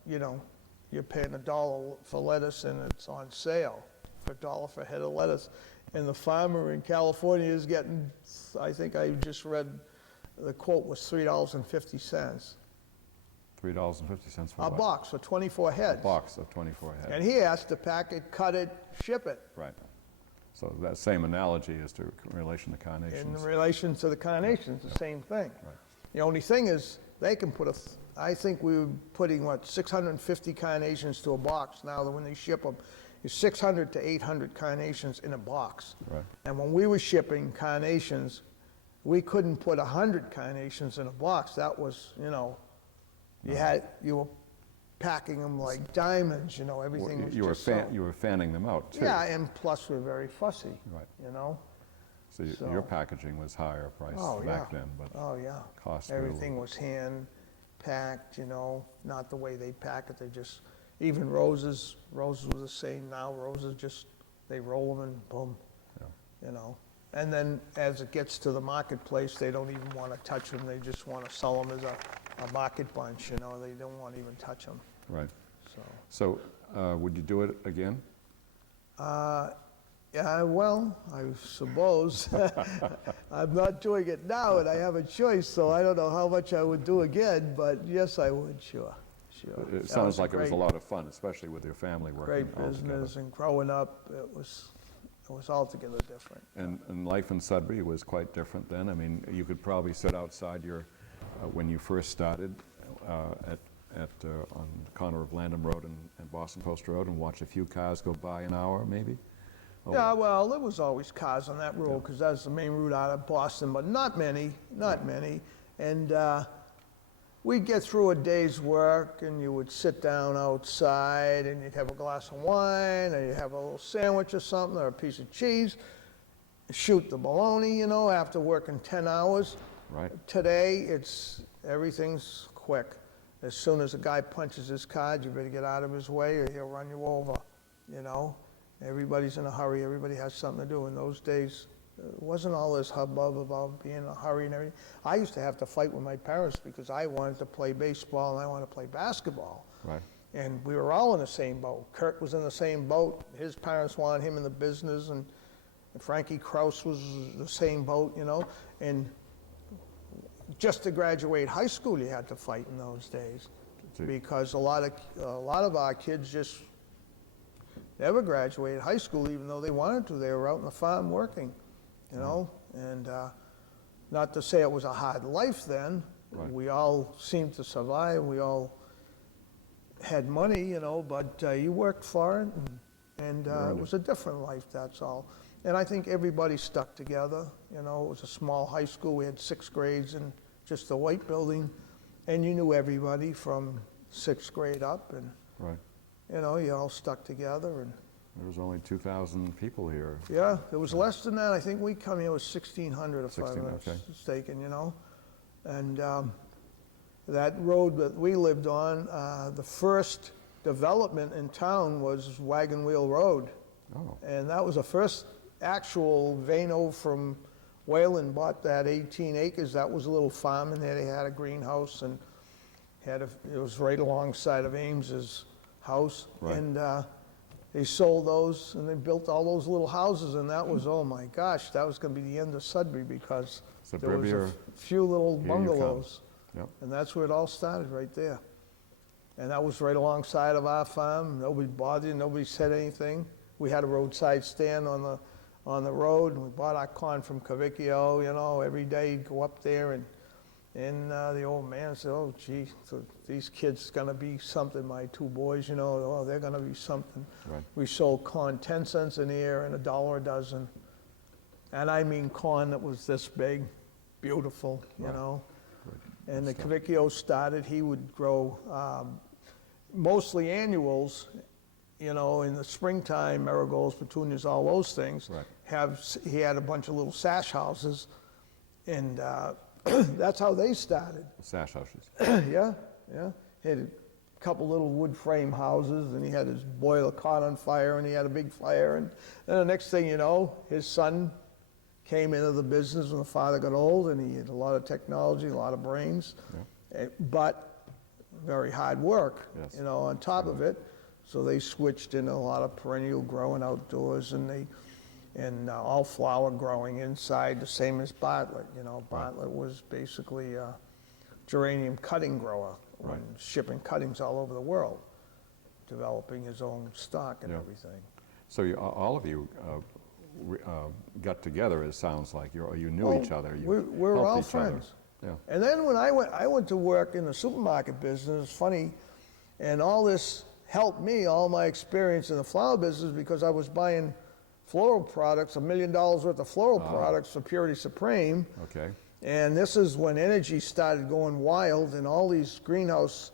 You know, you're paying $1 for lettuce and it's on sale for $1 for a head of lettuce. And the farmer in California is getting, I think I just read, the quote was $3.50. $3.50 for a what? box for 24 A heads. box of 24 And heads. he has to pack it, cut it, ship it. Right. So that same analogy is to in relation to In carnations. relation to the carnations, the same thing. Right. The only thing is, they can put I think we were putting, 650 carnations to a box now, that when they ship them, is 600 to 800 carnations in a box. Right. And when we were shipping carnations, we couldn't put 100 carnations in a box. That was, you were packing them like diamonds, everything was You were just so. you were fanning them out, too. Yeah, and plus we're very fussy, Right. So So- your packaging was higher price Oh, back yeah. then, but Oh, yeah. cost really- Everything was hand-packed, not the way they pack it, they just, even roses were the same now, roses just, they roll them and boom, Yeah. And then as it gets to the marketplace, they don't even want to touch them, they just want to sell them as a market bunch, they don't want to even touch them, Right. so. So would you do it again? Yeah, well, I suppose. I'm not doing it now, and I have a choice, so I don't know how much I would do again, but yes, I would, sure. It That sounds like it was a great- lot of fun, especially with your family working Great all together. business, and growing up, it was altogether different. And life in Sudbury was quite different then. I mean, you could probably sit outside when you first started on the corner of Landham Road and Boston Post Road and watch a few cars go by an hour, maybe? Oh, Yeah, well, there was always cars on that road, because that's the main route out of Boston, but not many. And we'd get through a day's work, and you would sit down outside, and you'd have a glass of wine, or you'd have a little sandwich or something, or a piece of cheese, shoot the bologna, after working 10 hours. Right. Today, everything's quick. As soon as a guy punches his card, you better get out of his way, or he'll run you over, Everybody's in a hurry, everybody has something to do. In those days, it wasn't all this hubbub about being in a hurry and everything. I used to have to fight with my parents because I wanted to play baseball and I wanted to play basketball. Right. And we were all in the same boat. Kurt was in the same boat. His parents wanted him in the business, and Frankie Kraus was the same boat, And just to graduate high school, you had to fight in those days, because a lot of our kids just never graduated high school, even though they wanted to. They were out on the farm working, And not to say it was a hard life then. Right. We all seemed to survive. We all had money, but you worked for it, and it was a different life, that's all. And I think everybody stuck together. It was a small high school. We had 6 grades in just the white building, and you knew everybody from 6th grade up, and Right. you all stuck together. And There was only 2,000 people here. yeah, it was less than that. I think we come here was 1,600, if I'm 16, not okay. mistaken, And that road that we lived on, the first development in town was Wagon Wheel Road. Oh, And that was the first actual Vano from Wayland bought that 18 acres. That was a little farm in there. They had a greenhouse, and it was right alongside of Ames's house. Right. And they sold those, and they built all those little houses, and that was, oh my gosh, that was going to be the end of Sudbury, because there was a few little here you come. bungalows. Yep. And that's where it all started, right there. And that was right alongside of our farm. Nobody bothered you, nobody said anything. We had a roadside stand on the road, and we bought our corn from Cavicchio, every day you'd go up there, and the old man said, oh, gee, so these kids gonna be something, my 2 boys, oh, they're gonna be something. Right. We sold corn 10 cents an ear and $1 a dozen. And I mean corn that was this big, beautiful, Right. And the Cavicchio started, he would grow mostly annuals, in the springtime, marigolds, petunias, all those things. Right. He had a bunch of little sash houses, and that's how they started. Sash houses. Yeah. He had a couple little wood frame houses, and he had his boiler caught on fire, and he had a big fire, and then the next thing you know, his son came into the business when the father got old, and he had a lot of technology, a lot of brains, but very hard work, Yes. On top of it. So they switched into a lot of perennial growing outdoors, and all flower growing inside, the same as Bartlett. Bartlett was basically a geranium cutting grower, Right. shipping cuttings all over the world, developing his own stock and Yeah. everything. So all of you got together, it sounds like. You knew Oh, each other. You we're helped all each other. friends. Yeah. And then when I went to work in the supermarket business, funny, and all this helped me, all my experience in the flower business, because I was buying floral products, $1 million worth of floral products for Purity Supreme. Okay. And this is when energy started going wild, and all these greenhouse,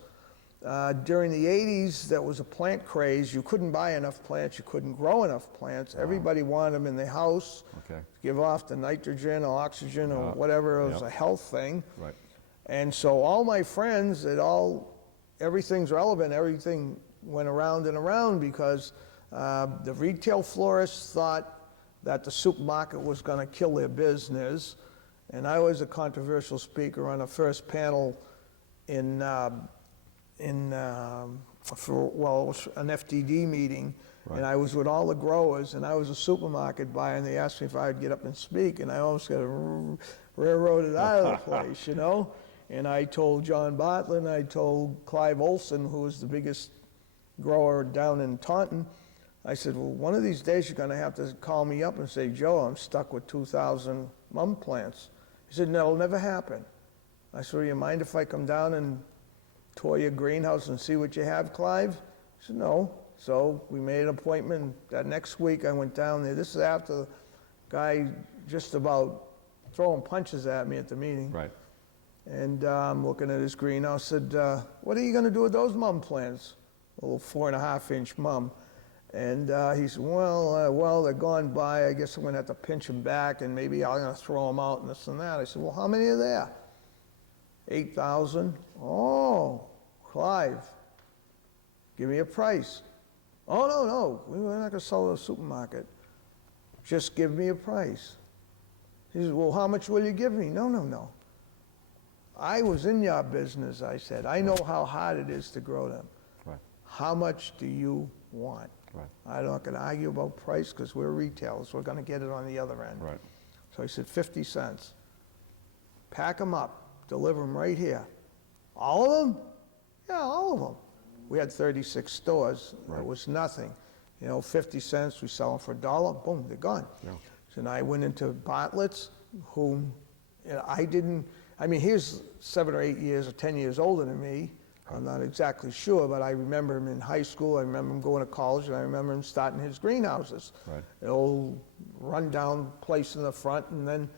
during the 80s, there was a plant craze. You couldn't buy enough plants, you couldn't grow enough plants. Everybody wanted them in their house, Okay. give off the nitrogen or oxygen or whatever. It was Yep. a health thing. Right. And so all my friends, everything's relevant, everything went around and around, because the retail florists thought that the supermarket was going to kill their business. And I was a controversial speaker on the first panel it was an FDD meeting, Right. and I was with all the growers, and I was a supermarket buyer, and they asked me if I would get up and speak, and I almost got railroaded out of the place, you know? And I told John Bartlett, and I told Clive Olson, who was the biggest grower down in Taunton, I said, well, one of these days you're gonna have to call me up and say, Joe, I'm stuck with 2,000 mum plants. He said, no, it'll never happen. I said, well, you mind if I come down and tour your greenhouse and see what you have, Clive? He said, no. So we made an appointment. That next week I went down there. This is after the guy just about throwing punches at me at the meeting. Right. And I'm looking at his greenhouse. Said, what are you going to do with those mum plants? A little 4.5-inch mum. And he said, well, they're gone by. I guess I'm going to have to pinch them back, and maybe I'm going to throw them out and this and that. I said, well, how many are there? 8,000. Oh, Clive, give me a price. Oh, no, we're not going to sell at a supermarket. Just give me a price. He said, well, how much will you give me? No. I was in your business, I said. I know how hard it is to grow them. Right. How much do you want? Right. I'm not going to argue about price, because we're retailers. We're going to get it on the other end. Right. So I said, 50 cents. Pack them up. Deliver them right here. All of them? Yeah, all of them. We had 36 stores. Right. It was nothing. 50 cents, we sell them for $1, boom, they're gone. Yeah. So then I went into Bartlett's, whom he's 7 or 8 years or 10 years older than me. I'm not exactly sure, but I remember him in high school. I remember him going to college, and I remember him starting his greenhouses. Right. The old rundown place in the front, and then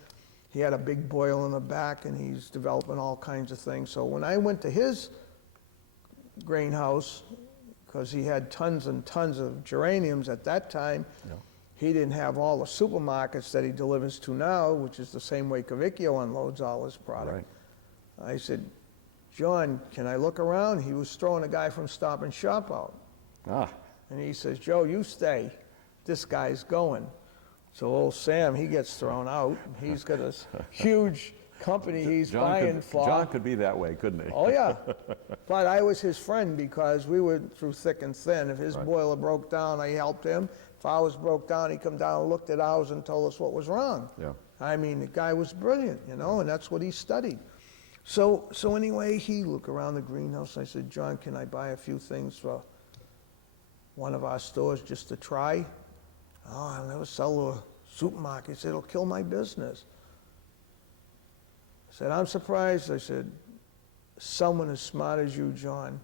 he had a big boil in the back, and he's developing all kinds of things. So when I went to his greenhouse, because he had tons and tons of geraniums at that time, Yeah. he didn't have all the supermarkets that he delivers to now, which is the same way Cavicchio unloads all his product. Right. I said, John, can I look around? He was throwing a guy from Stop and Shop out. Ah. And he says, Joe, you stay. This guy's going. So old Sam, he gets thrown out. He's got a huge company he's buying for. John could be that way, couldn't he? Oh, yeah. But I was his friend, because we were through thick and thin. If his Right. boiler broke down, I helped him. If ours broke down, he come down and looked at ours and told us what was wrong. Yeah. The guy was brilliant, and that's what he studied. So anyway, he looked around the greenhouse. I said, John, can I buy a few things for one of our stores just to try? Oh, I'll never sell to a supermarket. He said, it'll kill my business. I said, I'm surprised. I said, someone as smart as you, John,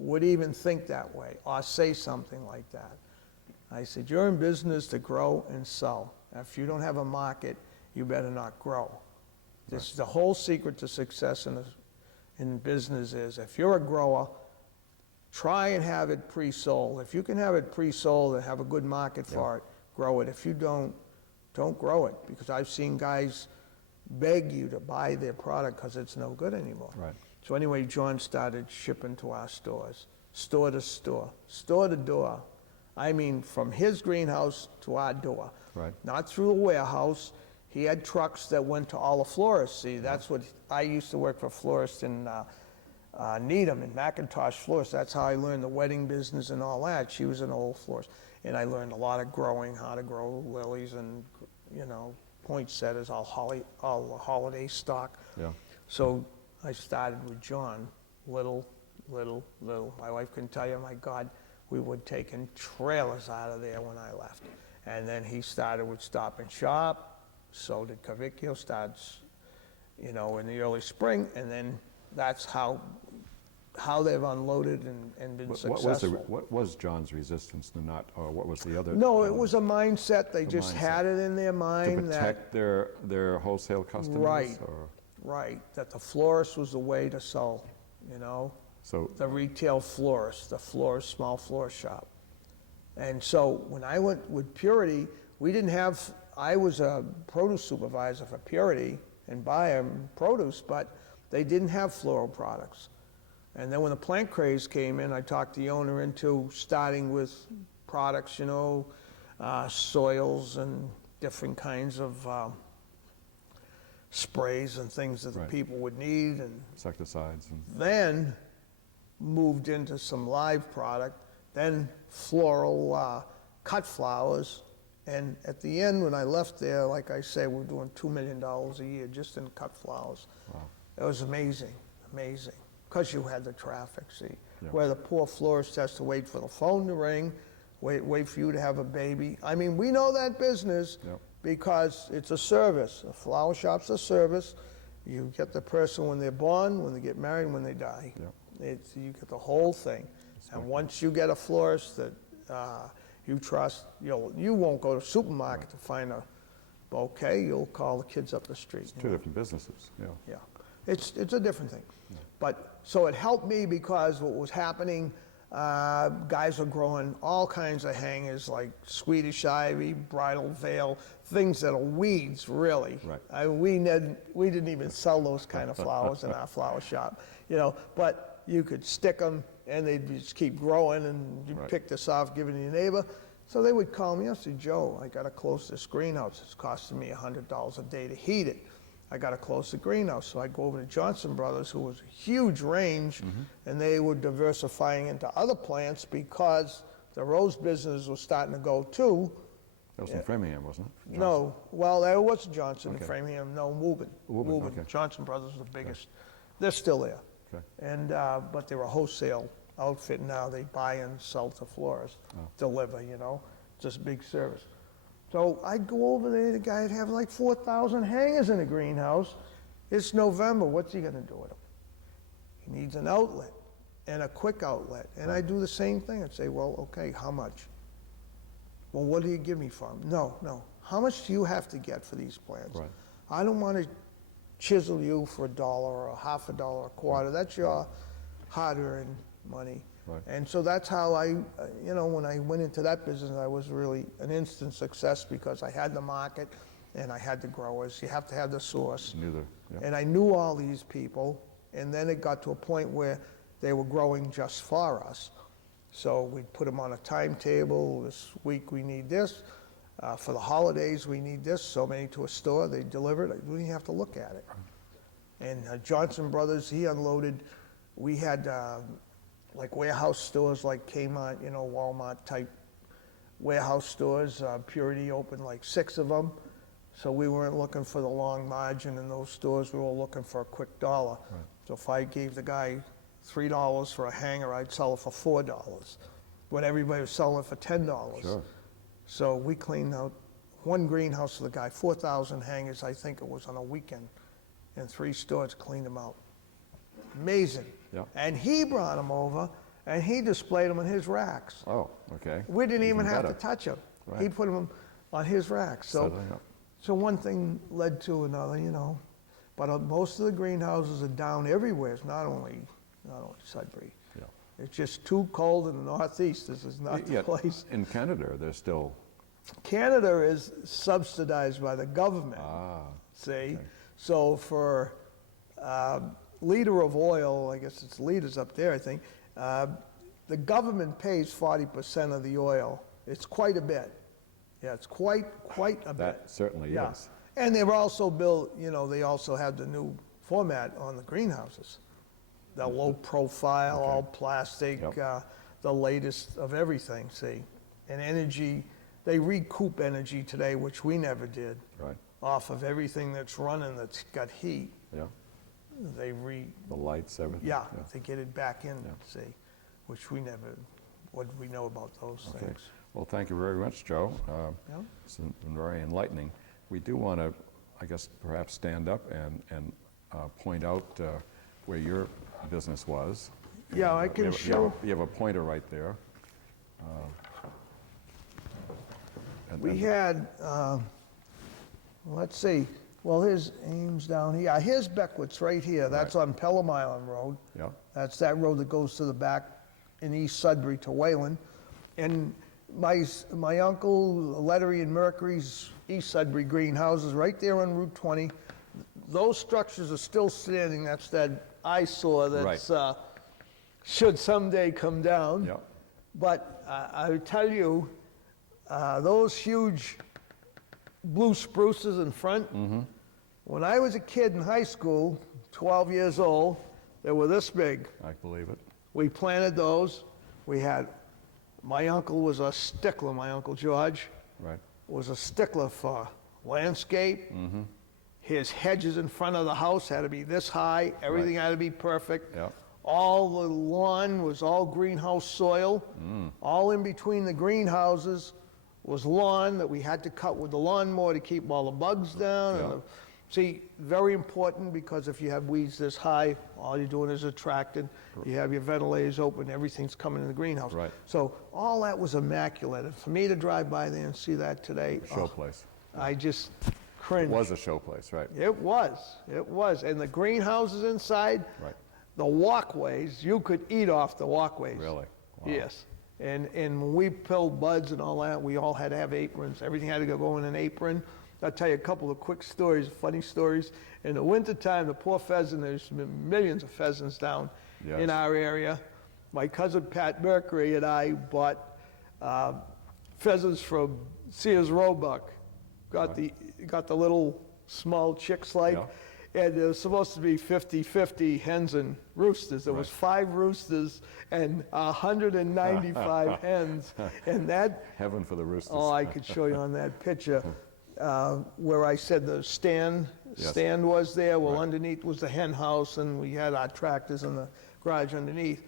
would even think that way or say something like that. I said, you're in business to grow and sell. If you don't have a market, you better not grow. This is the whole secret to success in business is, if you're a grower, try and have it pre-sold. If you can have it pre-sold and have a good market for it, grow it. If you don't grow it, because I've seen guys beg you to buy their product because it's no good anymore. Right. So anyway, John started shipping to our stores, store to store, store to door. From his greenhouse to our door. Right. Not through a warehouse. He had trucks that went to all the florists. See, that's what, I used to work for florists in Needham, in Macintosh Florist. That's how I learned the wedding business and all that. She was an old florist. And I learned a lot of growing, how to grow lilies and, poinsettias, all the holiday stock. Yeah. So I started with John. little. My wife can tell you, my God, we were taking trailers out of there when I left. And then he started with Stop and Shop, so did Cavicchio, starts, in the early spring, and then that's how they've unloaded and been successful. What was John's resistance to not, or what was the other? No, it was a mindset, they just mindset. had it in their To mind that, protect their wholesale customers? Right. Or, right, that the florist was the way to sell, so, the retail florist, small florist shop. And so when I went with Purity, I was a produce supervisor for Purity and buy produce, but they didn't have floral products. And then when the plant craze came in, I talked the owner into starting with products, soils and different kinds of sprays and things that the Right. people would need, and insecticides and, then moved into some live product, then floral cut flowers. And at the end, when I left there, like I say, we're doing $2 million a year just in cut flowers. wow. It was amazing, amazing, because you had the traffic, see? Yeah. Where the poor florist has to wait for the phone to ring, wait for you to have a baby. I mean, we know that business Yep. because it's a service. A flower shop's a service. You get the person when they're born, when they get married, and when they die. Yep. You get the whole thing. And once you get a florist that you trust, you won't go to the supermarket to find a bouquet. You'll call the kids up the street. Two different businesses, yeah. Yeah, it's a different thing. But, so it helped me because what was happening, guys were growing all kinds of hangers like Swedish ivy, bridal veil, things that are weeds, really. Right. We didn't even sell those kind of flowers in our flower shop, but you could stick them and they'd just keep growing, and you Right. pick this off, give it to your neighbor. So they would call me up and say, Joe, I got to close this greenhouse. It's costing me $100 a day to heat it. I got to close the greenhouse. So I go over to Johnson Brothers, who was a huge range, and they were diversifying into other plants because the rose business was starting to go too. That was in Framingham, wasn't it? No, well, there was Johnson in Okay. Framingham. No, Woburn. Woburn, okay. Johnson Brothers was the biggest. They're still there. Okay. And, but they're a wholesale outfit now. They buy and sell to florists, deliver, just a big service. So I'd go over there, the guy'd have like 4,000 hangers in the greenhouse. It's November, what's he gonna do with them? He needs an outlet and a quick outlet. And I do the same thing. I'd say, well, okay, how much? Well, what do you give me for them? No. How much do you have to get for these plants? Right. I don't want to chisel you for $1 or a half a dollar, a quarter. That's your hard-earned money. Right. And so that's how I, when I went into that business, I was really an instant success because I had the market and I had the growers. You have to have the source. Neither, yeah. And I knew all these people, and then it got to a point where they were growing just for us. So we'd put them on a timetable. This week we need this. For the holidays we need this. So many to a store. They delivered it. We didn't have to look at it. And Johnson Brothers, he unloaded. We had like warehouse stores like Kmart, Walmart type warehouse stores. Purity opened like 6 of them. So we weren't looking for the long margin in those stores. We were looking for a quick dollar. Right. So if I gave the guy $3 for a hanger, I'd sell it for $4. When everybody was selling it for $10. Sure. So we cleaned out one greenhouse for the guy, 4,000 hangers, I think it was on a weekend, in 3 stores, cleaned them out. Amazing. Yeah. And he brought them over, and he displayed them in his racks. Oh, okay. We didn't even have to better. touch them. Right. He put them on his racks. Settling up. So one thing led to another, But most of the greenhouses are down everywhere. It's not only Sudbury. Yeah. It's just too cold in the Northeast. This is not the Yet, place. in Canada, they're still, Canada is subsidized by the government. See? okay. So for liter of oil, I guess it's liters up there, I think, the government pays 40% of the oil. It's quite a bit. Yeah, it's quite a bit. that certainly Yeah. is. And they've also built, they also have the new format on the greenhouses. The low profile, Okay. all plastic, Yep. the latest of everything, see? And energy, they recoup energy today, which we never did, Right, off of everything that's running that's got heat. yeah. they The lights, everything? yeah, to get it back in, Yeah. see, which we never, what do we know about those Okay. things? Well, thank you very much, Joe. Yeah. It's been very enlightening. We do want to, I guess, perhaps stand up and point out where your business was. Yeah, I And, can show. You have a pointer right there. We had, let's see, well, here's Ames down here. Here's Beckwith's right here. That's on Pelham Island Road. Yeah, That's that road that goes to the back in East Sudbury to Wayland. And my uncle, Lettery and Mercury's East Sudbury greenhouses, right there on Route 20. Those structures are still standing. That's that eyesore that's, should someday come down. yeah, But I tell you, those huge blue spruces in front, when I was a kid in high school, 12 years old, they were this big. I believe it. We planted those. We had, my uncle was a stickler, my Uncle George Right, was a stickler for landscape. His hedges in front of the house had to be this high. Everything had to be perfect. yeah, All the lawn was all greenhouse soil. All in between the greenhouses was lawn that we had to cut with the lawnmower to keep all the bugs down. Yeah. See, very important, because if you have weeds this high, all you're doing is attracting. You have your ventilators open, everything's coming in the greenhouse. Right. So all that was immaculate. And for me to drive by there and see that today, show place. I just It cringed. was a show place, right? It was. And the greenhouses inside, Right, the walkways, you could eat off the walkways. really? Wow. Yes. And when we pilled buds and all that, we all had to have aprons. Everything had to go in an apron. I'll tell you a couple of quick stories, funny stories. In the wintertime, the poor pheasant, there's been millions of pheasants down Yes. in our area. My cousin Pat Mercury and I bought pheasants from Sears Roebuck. Got the little small chicks like. Yeah. And there was supposed to be 50-50 hens and roosters. There was 5 roosters and 195 hens. And that, Heaven for the roosters. oh, I could show you on that picture, where I said the stand was there. Well, Right. underneath was the hen house, and we had our tractors in the garage underneath.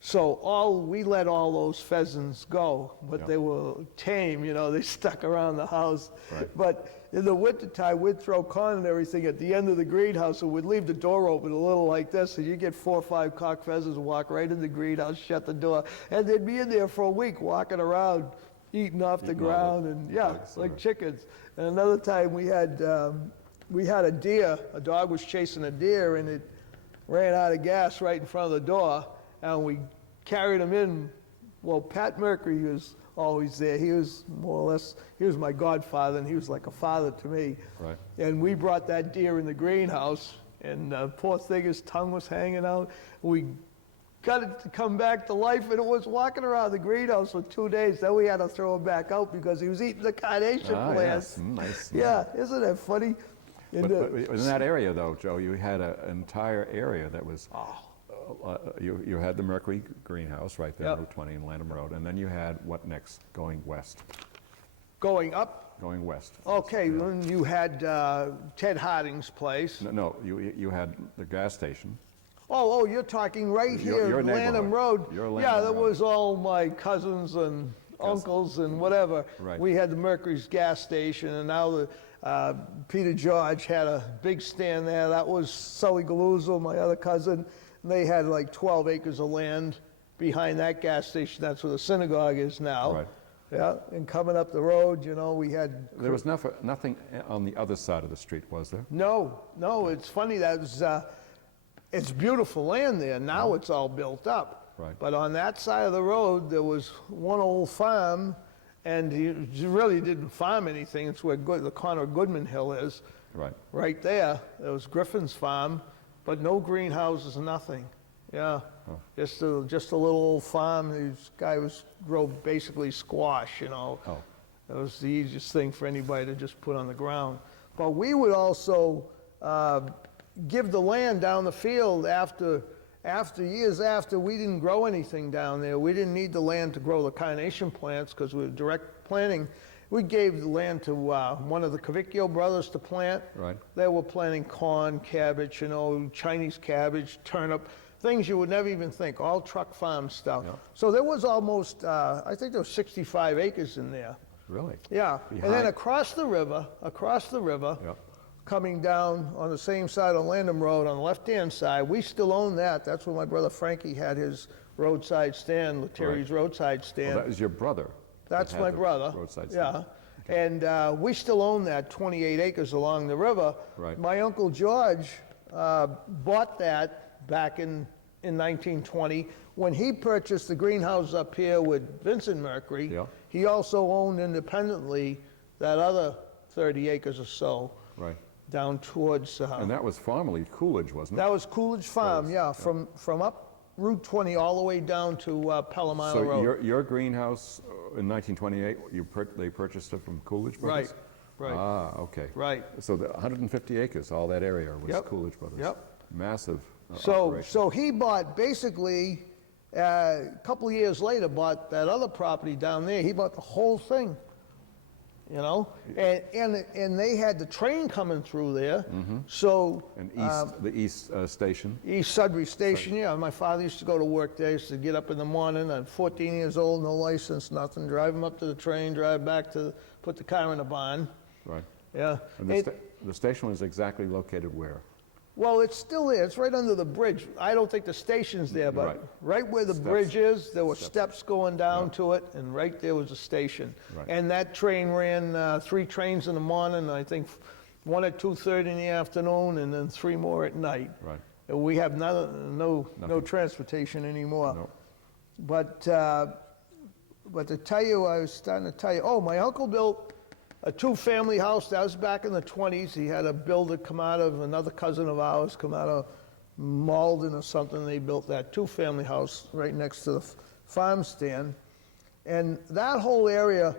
So we let all those pheasants go, but Yeah. they were tame, they stuck around the house. Right. But in the wintertime, we'd throw corn and everything at the end of the greenhouse, and we'd leave the door open a little like this, and you get 4 or 5 cock pheasants walk right in the greenhouse, shut the door, and they'd be in there for a week walking around, eating off the Eating all the ground, and bugs, like or- chickens. And another time we had a deer, a dog was chasing a deer, and it ran out of gas right in front of the door, and we carried him in. Well, Pat Mercury was always there. He was more or less, he was my godfather, and he was like a father to me. Right. And we brought that deer in the greenhouse, and poor thing, his tongue was hanging out. We got it to come back to life, and it was walking around the greenhouse for 2 days. Then we had to throw him back out because he was eating the carnation plants. Yes. Nice. Yeah, isn't that funny? And, But in that area, though, Joe, you had an entire area that was, you had the Mercury greenhouse right there, Yep. Route 20 and Lanham Road, and then you had what next? Going west. going up, Going west. okay, then you had Ted Harding's place. No, you had the gas station. Oh, you're talking right here, your Lanham neighborhood. Road. Your Yeah, Lanham that Road. was all my cousins and uncles and whatever. Right. We had the Mercury's gas station, and now the Peter George had a big stand there. That was Sully Galuzzo, my other cousin. And they had like 12 acres of land behind that gas station. That's where the synagogue is now. Right. Yeah, and coming up the road, we had There was nothing on the other side of the street, was there? No, it's funny, it's beautiful land there. Now it's all built up. Right. But on that side of the road, there was one old farm, and he really didn't farm anything. It's where the Connor Goodman Hill is, Right. right there. There was Griffin's farm, but no greenhouses, nothing. Yeah, just a little old farm. This guy grow basically squash, Oh, That was the easiest thing for anybody to just put on the ground. But we would also give the land down the field years after we didn't grow anything down there. We didn't need the land to grow the carnation plants because we were direct planting. we gave the land to one of the Cavicchio brothers to plant. Right. They were planting corn, cabbage, you know, Chinese cabbage, turnip, things you would never even think, all truck farm stuff. Yeah. So there was almost, I think there was 65 acres in there. Really? Yeah, and then Behind- across the river, Yeah. coming down on the same side of Landham Road, on the left-hand side, we still own that. That's where my brother Frankie had his roadside stand, Lettery's roadside Well, stand. that was your brother. that That's had my the brother. roadside Yeah. stand. And we still own that 28 acres along the river. Right. My Uncle George bought that back in 1920. When he purchased the greenhouse up here with Vincent Mercury, Yeah. he also owned independently that other 30 acres or so Right. down towards, And that was formerly Coolidge, wasn't it? that was Coolidge Farm, Was, yeah, from up Route 20 all the way down to Pelham So Road. your greenhouse in 1928, they purchased it from Coolidge Brothers? Right, right. Ah, okay. Right. So the 150 acres, all that area was Yep, Coolidge Brothers? yep. Massive So, operation. so he bought, basically, a couple of years later, bought that other property down there. He bought the whole thing, you know? And they had the train coming through there, so. And the east station? East Sudbury Station, yeah. My father used to go to work there. He used to get up in the morning. I'm 14 years old, no license, nothing. Drive him up to the train, drive back to, put the car in the barn. Right. Yeah. And the station was exactly located where? Well, it's still there. It's right under the bridge. I don't think the station's there, but Right. right where the Steps. bridge is, there were Steps. steps going down Yeah. to it, and right there was a station. Right. And that train ran 3 trains in the morning, I think one at 2:30 in the afternoon, and then 3 more at night. Right. And we have no Nothing. transportation anymore. No. But to tell you, I was starting to tell you, oh, my uncle built a 2-family house. That was back in the 20s. He had a builder come out of, another cousin of ours, come out of Malden or something. They built that 2-family house right next to the farm stand. And that whole area,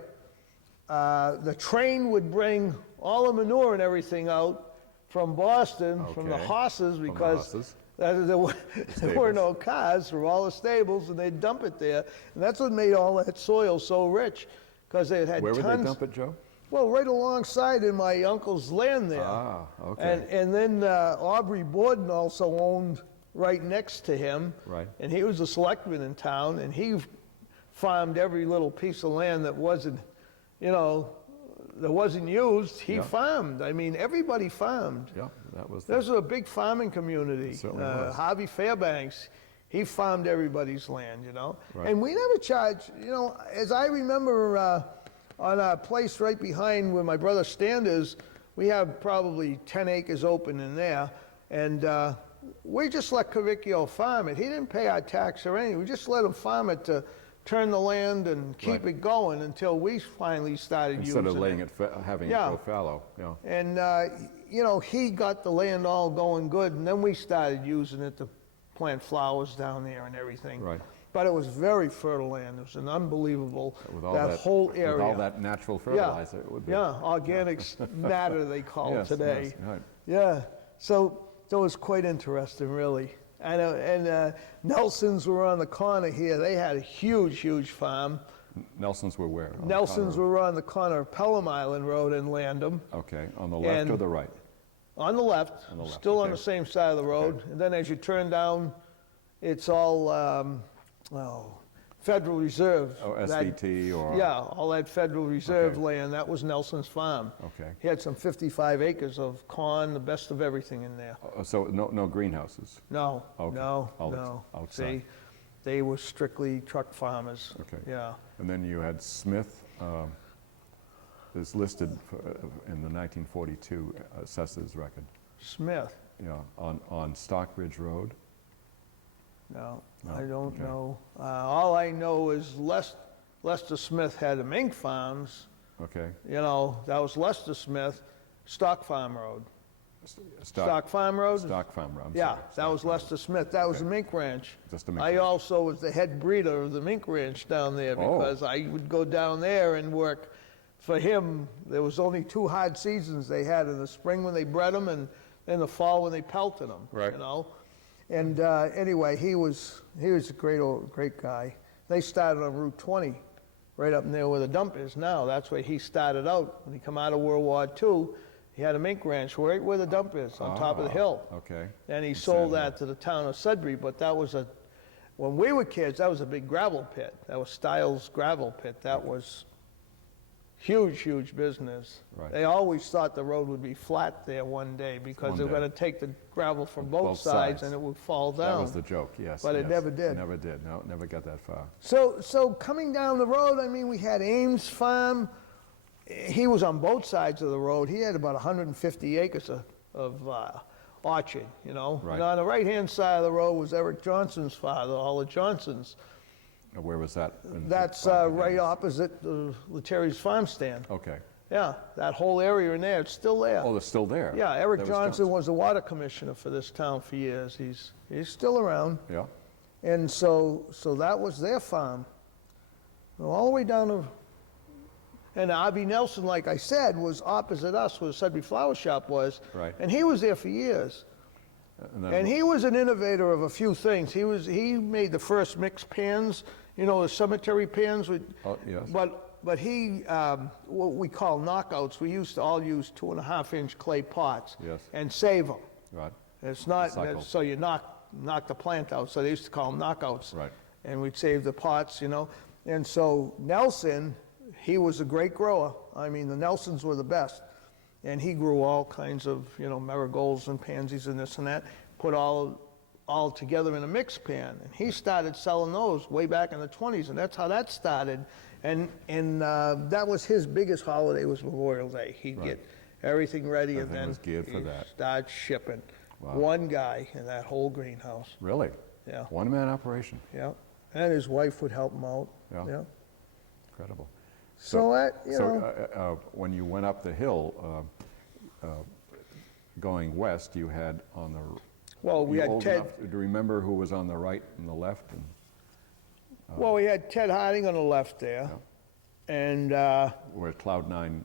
the train would bring all the manure and everything out from Boston, from the Okay. horses, From the because horses. there were Stables. no cars from all the stables, and they'd dump it there. And that's what made all that soil so rich, because they had Where would tons. they dump it, Joe? Well, right alongside in my uncle's land there. Ah, okay. And then Aubrey Borden also owned right next to him. Right. And he was a selectman in town, and he farmed every little piece of land that wasn't, you know, that wasn't used. He Yeah. farmed. I mean, everybody farmed. Yeah, that was. There's a big farming community. It certainly was. Harvey Fairbanks, he farmed everybody's land, you know. Right. And we never charged, you know, as I remember on a place right behind where my brother's stand is, we have probably 10 acres open in there. And we just let Cavicchio farm it. He didn't pay our tax or anything. We just let him farm it to turn the land and keep Right. it going until we finally started using it. Instead of laying it, having Yeah. it go fallow, yeah. And, you know, he got the land all going good, and then we started using it to plant flowers down there and everything. Right. But it was very fertile land. It was an unbelievable, With all that whole area. With all that natural fertilizer, it would be. Yeah, organics matter, they call it Yes, today. yes, right. Yeah, so that was quite interesting, really. And Nelsons were on the corner here. They had a huge, huge farm. Nelsons were where? On the Nelsons corner were on the corner of Pelham Island Road and Landham. Okay, on the left or and- the right? On the left, On the left, still on okay. the same side of the road. And then as you turn down, it's all, Federal Reserve. Oh, That- SVT or? Yeah, all that Federal Reserve Okay. land, that was Nelson's farm. Okay. He had some 55 acres of corn, the best of everything in there. So no greenhouses? No, Okay. no, All no. outside. See, they were strictly truck farmers. Okay. Yeah. And then you had Smith, is listed in the 1942 assessors record, Smith, on Stockbridge Road. no, No, I don't okay. know. All I know is Lester Smith had the mink farms. Okay. You know, that was Lester Smith, Stock Farm Road. Stock Farm Road? Stock Farm Road, I'm Yeah, sorry. that was Stock Farm. Lester Smith. That was Okay. the mink ranch. Just the mink I ranch. also was the head breeder of the mink ranch down there Oh. because I would go down there and work for him. There was only 2 hard seasons they had, in the spring when they bred them and in the fall when they pelted them. Right. You know? And anyway, he was a great guy. They started on Route 20 right up near where the dump is now. That's where he started out. When he come out of World War II, he had a mink ranch right where the dump is, on top of the hill. Okay. And he In sold Sand Hill. that to the town of Sudbury, but that was when we were kids, that was a big gravel pit. That was Stiles gravel pit. That was huge, huge business. Right. They always thought the road would be flat there one day because One they were day. going to take the gravel from both Both sides sides. and it would fall That down. was the joke, yes. But it yes. never did. Never did, no, never got that far. So coming down the road, I mean, we had Ames Farm. He was on both sides of the road. He had about 150 acres of orchard, you know. Right. And on the right-hand side of the road was Eric Johnson's father, all the Johnsons. Where was that? That's right opposite the Lettery's farm stand. Okay. Yeah, that whole area in there, it's still there. Oh, they're still there? Yeah, Eric That was Johnson was the water commissioner for this town for years. He's still around. Yeah, And so that was their farm. All the way down to, and R.B. Nelson, like I said, was opposite us where the Sudbury Flower Shop was. Right. And he was there for years. then And he was an innovator of a few things. He made the first mixed pans, you know, the cemetery pans. Oh, yes. But he, what we call knockouts, we used to all use 2.5-inch clay pots. Yes. And save them. Right, It's not, Recycle. so you knock the plant out, so they used to call them knockouts. Right. And we'd save the pots, you know. And so Nelson, he was a great grower. I mean, the Nelsons were the best. And he grew all kinds of, you know, marigolds and pansies and this and that, put all together in a mix pan. And he started selling those way back in the 20s, and that's how that started. And that was his biggest holiday, was Memorial Day. He'd get everything ready, and Everything then was geared for he'd that. start shipping. Wow. One guy in that whole greenhouse. really? Yeah. One-man operation, Yeah. And his wife would help him out. Yeah. Yeah. incredible. So that, you know. When you went up the hill, going west, you had on the... Well, we you had old Ted. enough to remember who was on the right and the left? And, Well, we had Ted Harding on the left there. And, where Cloud9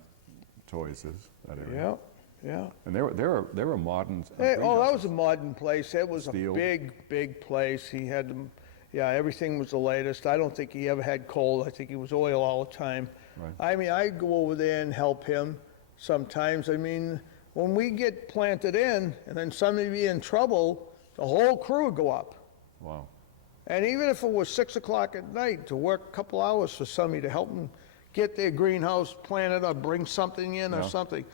Toys is, that area. yeah, yeah. And they were modern. Hey, oh, that was greenhouses. a modern place. It was Steel. a big, big place. He had them, yeah, everything was the latest. I don't think he ever had coal. I think he was oil all the time. Right. I mean, I'd go over there and help him sometimes. I mean, when we get planted in and then somebody be in trouble, the whole crew would go up. Wow. And even if it was 6 o'clock at night, to work a couple hours for somebody to help them get their greenhouse planted or bring something in or Yeah. something,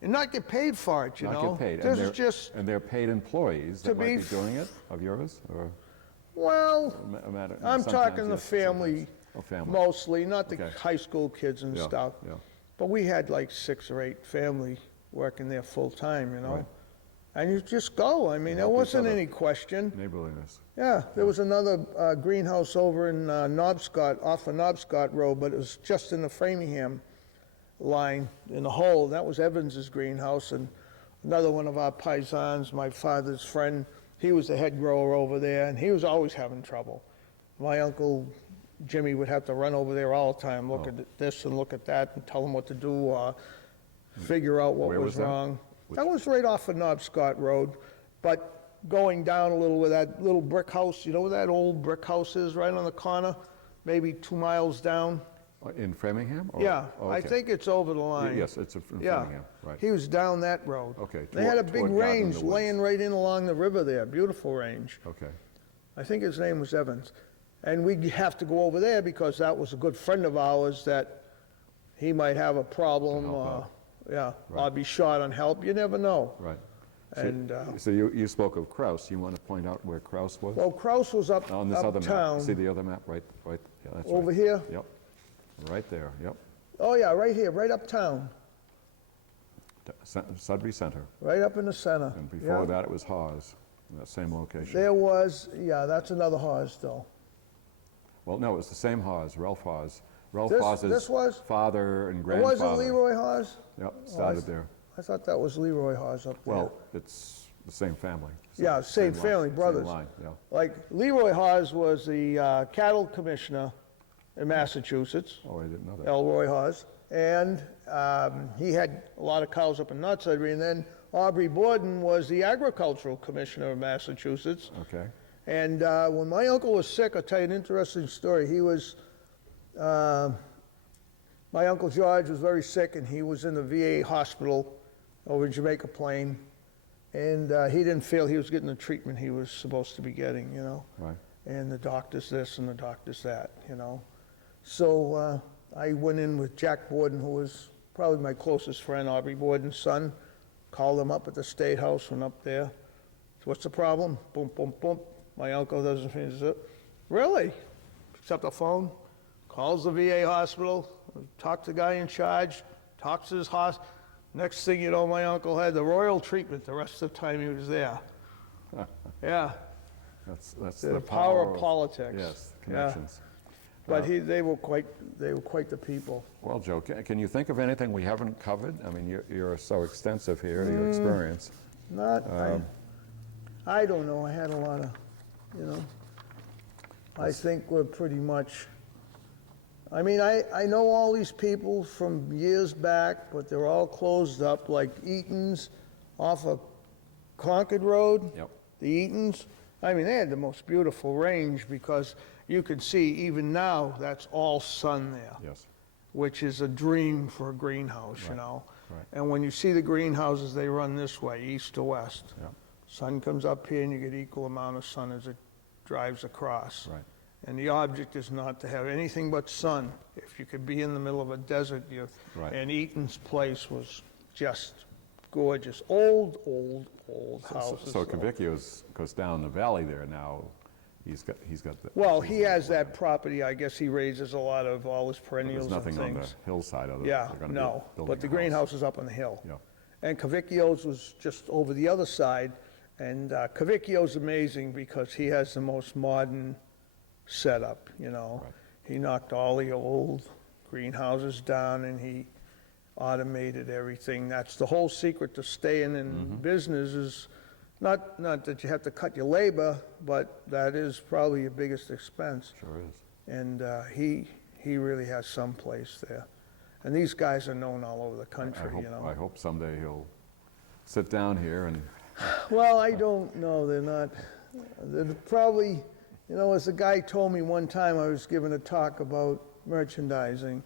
and not get paid for it, you Not know? get paid. This is just, And they're paid employees to that might be be doing it, of yours, or? well, I'm Sometimes, talking the yes, family sometimes. Oh, family. mostly, not the Okay. high school kids and Yeah, stuff. yeah. But we had like 6 or 8 family working there full-time, you know? Right. And you just go. I mean, there Help each wasn't other. any question. Neighborliness. Yeah, there was another greenhouse over in Knobscott, off of Knobscott Road, but it was just in the Framingham line in the hole. That was Evans's greenhouse, and another one of our paisans, my father's friend, he was the head grower over there, and he was always having trouble. My uncle Jimmy would have to run over there all the time, look at this and look at that, and tell him what to do, figure out what Where was was that? wrong. That was right off of Knobscott Road, but going down a little where that little brick house, you know where that old brick house is, right on the corner, maybe 2 miles down? In Framingham? or- Yeah, oh, I okay. think it's over the line. Yes, it's in Yeah, Framingham, right. he was down that road. Okay, They had a toward big Garden in the range Woods. laying right in along the river there, beautiful range. Okay, I think his name was Evans. And we'd have to go over there because that was a good friend of ours that he might have a problem, help out. yeah, or Right. be short on help, you never know. right. And, So you spoke of Kraus. You want to point out where Kraus was? well, Kraus was up On this other map. uptown. See the other map? Right, yeah, that's right. Over here? Yep, right there, yep. Oh, yeah, right here, right uptown, Sudbury Center. right up in the center. And before Yeah. that, it was Hawes, in that same location. There was, yeah, that's another Hawes though. Well, no, it was the same Hawes, Ralph Hawes. Ralph This Hawes' was? father and It grandfather. wasn't Leroy Hawes? Yep, started there. I thought that was Leroy Hawes up there. Well, it's the same family. Yeah, same line, family, same brothers. line, yeah. Like Leroy Hawes was the cattle commissioner in Massachusetts, Oh, I didn't know that. Elroy Hawes, and he had a lot of cows up in North Sudbury, and then Aubrey Borden was the agricultural commissioner of Massachusetts. Okay, And when my uncle was sick, I'll tell you an interesting story. He was my Uncle George was very sick, and he was in the VA hospital over in Jamaica Plain, and he didn't feel he was getting the treatment he was supposed to be getting, you know? Right. And the doctor's this and the doctor's that, you know? So I went in with Jack Borden, who was probably my closest friend, Aubrey Borden's son, called him up at the State House, went up there. So what's the problem? Boom, boom, boom. My uncle doesn't finish it. Really? Picks up the phone, calls the VA hospital, talks to the guy in charge, talks to his hospital. Next thing you know, my uncle had the royal treatment the rest of the time he was there. Yeah, That's the power of politics. Yes, Yeah. connections. But they were quite the people. Well, Joe, can you think of anything we haven't covered? I mean, you're so extensive here, your experience. Not, I don't know, I had a lot of, you know, I think we're pretty much, I mean, I know all these people from years back, but they're all closed up, like Eaton's off of Concord Road. Yep. The Eatons, I mean, they had the most beautiful range because you could see even now, that's all sun there. Yes. Which is a dream for a greenhouse, you Right, know? right. And when you see the greenhouses, they run this way, east to west. Yeah. Sun comes up here and you get equal amount of sun as it drives across. Right. And the object is not to have anything but sun. If you could be in the middle of a desert, Right. and Eaton's place was just gorgeous. Old houses. So Cavicchio's goes down the valley there now. He's got the. Well, he has that property, I guess he raises a lot of all his But perennials there's and nothing on the things. hillside other Yeah, they're gonna be no, building but the a house. greenhouse is up on the hill. Yeah. And Cavicchio's was just over the other side, and Cavicchio's amazing because he has the most modern setup, you know? Right. He knocked all the old greenhouses down and he automated everything. That's the whole secret to staying in business is not that you have to cut your labor, but that is probably your biggest expense. Sure is. And he really has some place there. And these guys are known all over the country, you know? I hope someday he'll sit down here and, Well, I don't know, they're probably, you know, as a guy told me one time, I was giving a talk about merchandising,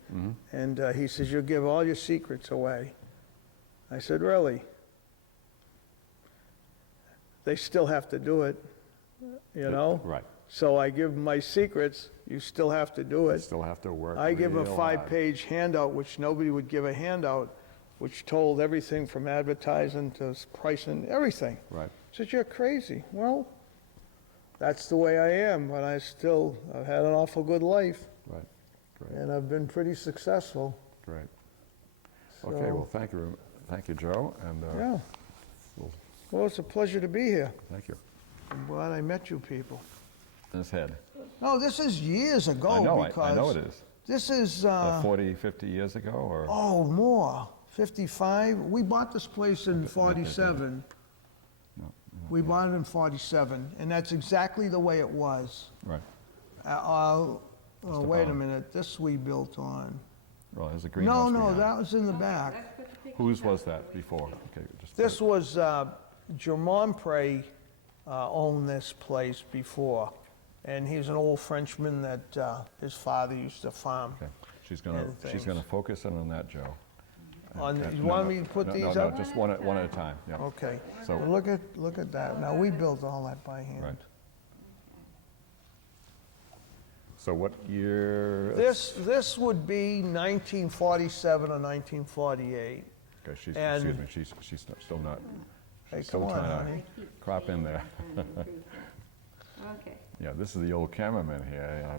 and he says, you'll give all your secrets away. I said, really? They still have to do it, you know? right, So I give them my secrets, you still have to do it. still have to work I give a real hard. 5-page handout, which nobody would give a handout, which told everything from advertising to pricing, everything. Right, I said, you're crazy. Well, that's the way I am, but I've had an awful good life, right, great, and I've been pretty successful. great. Okay, So- well, thank you, Joe, and Yeah, we'll- well, it's a pleasure to be here. thank you. I'm glad I met you people. His head. No, this is years ago, I know, because I know it is. this is, 40, 50 years ago, or? oh, more, 55. We bought this place in 47. We bought it in 47, and that's exactly the way it was. Right, Wait a about- minute, this we built on. well, there's a greenhouse No, behind. that was in the back. Whose was that before? Okay, just. This was, Germain owned this place before, and he's an old Frenchman that his father used to farm. Okay, she's and gonna things. focus in on that, Joe. You No, want no, me to put no, these no, up? No, just one at a time, yeah. Okay, So- Well, look at that. Now, we built all that by hand. Right. So what year? This would be 1947 or 1948. Okay, excuse and- me, she's still not, Hey, she's still come on, trying honey. to crop in there. Okay. Yeah, this is the old cameraman here,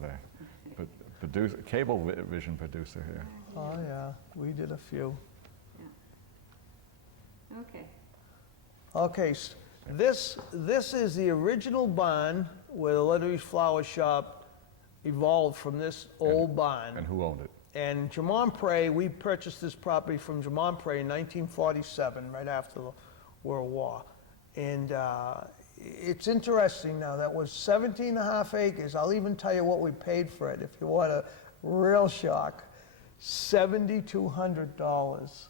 the producer, cable vision producer here. Oh, yeah, we did a few. Okay. Okay, this is the original barn where the Lettery Flower Shop evolved from this old barn. And who owned it? And Jamon we purchased this property from Jamon in 1947, right after the World War. And it's interesting now, that was 17 and a half acres. I'll even tell you what we paid for it if you want a real shock. $7,200.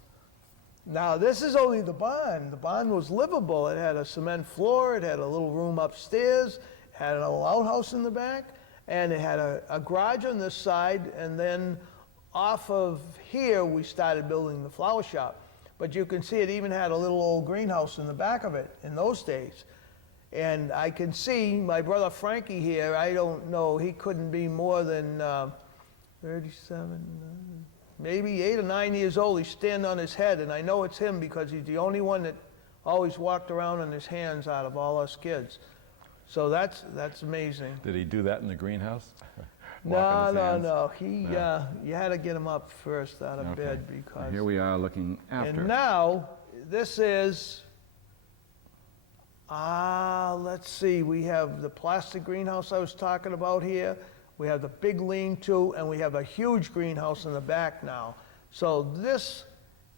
Now, this is only the barn. The barn was livable. It had a cement floor, it had a little room upstairs, had a little outhouse in the back, and it had a garage on this side, and then off of here, we started building the flower shop. But you can see it even had a little old greenhouse in the back of it in those days. And I can see my brother Frankie here, I don't know, he couldn't be more than 37, maybe 8 or 9 years old. He's standing on his head, and I know it's him because he's the only one that always walked around on his hands out of all us kids. So that's amazing. Did he do that in the greenhouse? No, Walk on his no, hands? no. He, you had to get him up first out of Okay. bed because. Here we are looking after. And now, this is, let's see, we have the plastic greenhouse I was talking about here. We have the big lean-to, and we have a huge greenhouse in the back now. So this,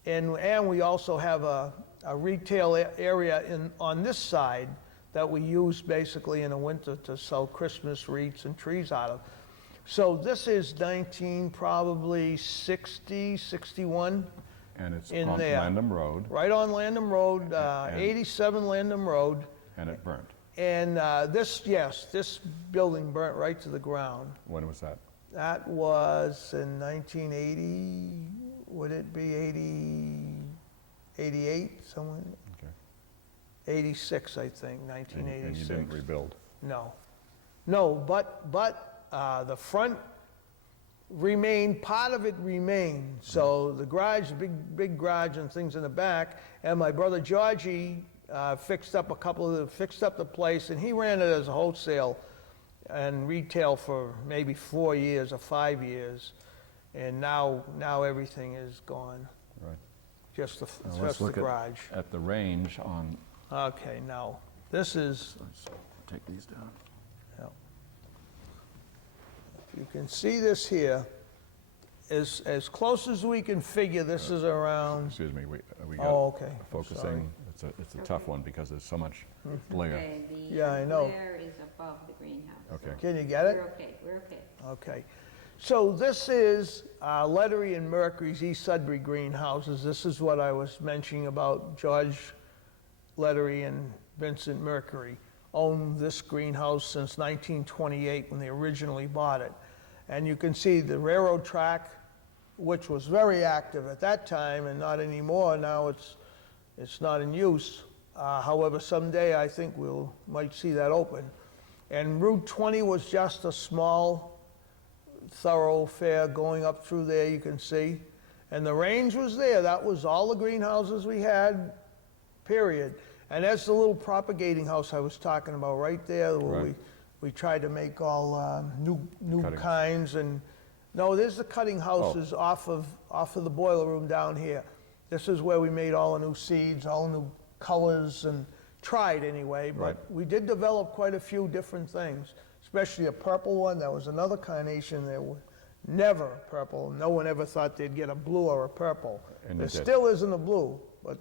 and we also have a retail area on this side that we use basically in the winter to sell Christmas wreaths and trees out of. So this is probably 60, 61. And it's in on there. Landham Road, Right on Landham Road, And- 87 Landham Road. and it burnt. And this building burnt right to the ground. When was that? That was in 1980, would it be 88, somewhere? Okay. 86, I think, And 1986. you didn't rebuild? No. No, but the front remained, part of it remained. So the garage, big garage and things in the back, and my brother Georgie fixed up the place, and he ran it as a wholesale and retail for maybe 4 years or 5 years. And now everything is gone, Right. just the Now let's look garage. at the range on, Okay, now, this is, let's take these down. yeah. You can see this here, as close as we can figure, this is around, Excuse me, we oh, got okay. Sorry. focusing. It's a tough one because there's so much glare. Okay, the Yeah, I know. glare is above the greenhouse. Okay. Can you get it? We're okay. Okay. So this is Lettery and Mercury's East Sudbury greenhouses. This is what I was mentioning about George Lettery and Vincent Mercury owned this greenhouse since 1928 when they originally bought it. And you can see the railroad track, which was very active at that time and not anymore. Now it's not in use. However, someday I think might see that open. And Route 20 was just a small thoroughfare going up through there, you can see. And the range was there. That was all the greenhouses we had, period. And that's the little propagating house I was talking about right there, where Right. we tried to make all new Cutting. kinds. And no, there's the cutting houses off of the boiler room down here. This is where we made all the new seeds, all the new colors, and tried anyway. But Right. we did develop quite a few different things, especially a purple one. That was another carnation that was never purple. No one ever thought they'd get a blue or a purple. And There you did. still isn't a blue, but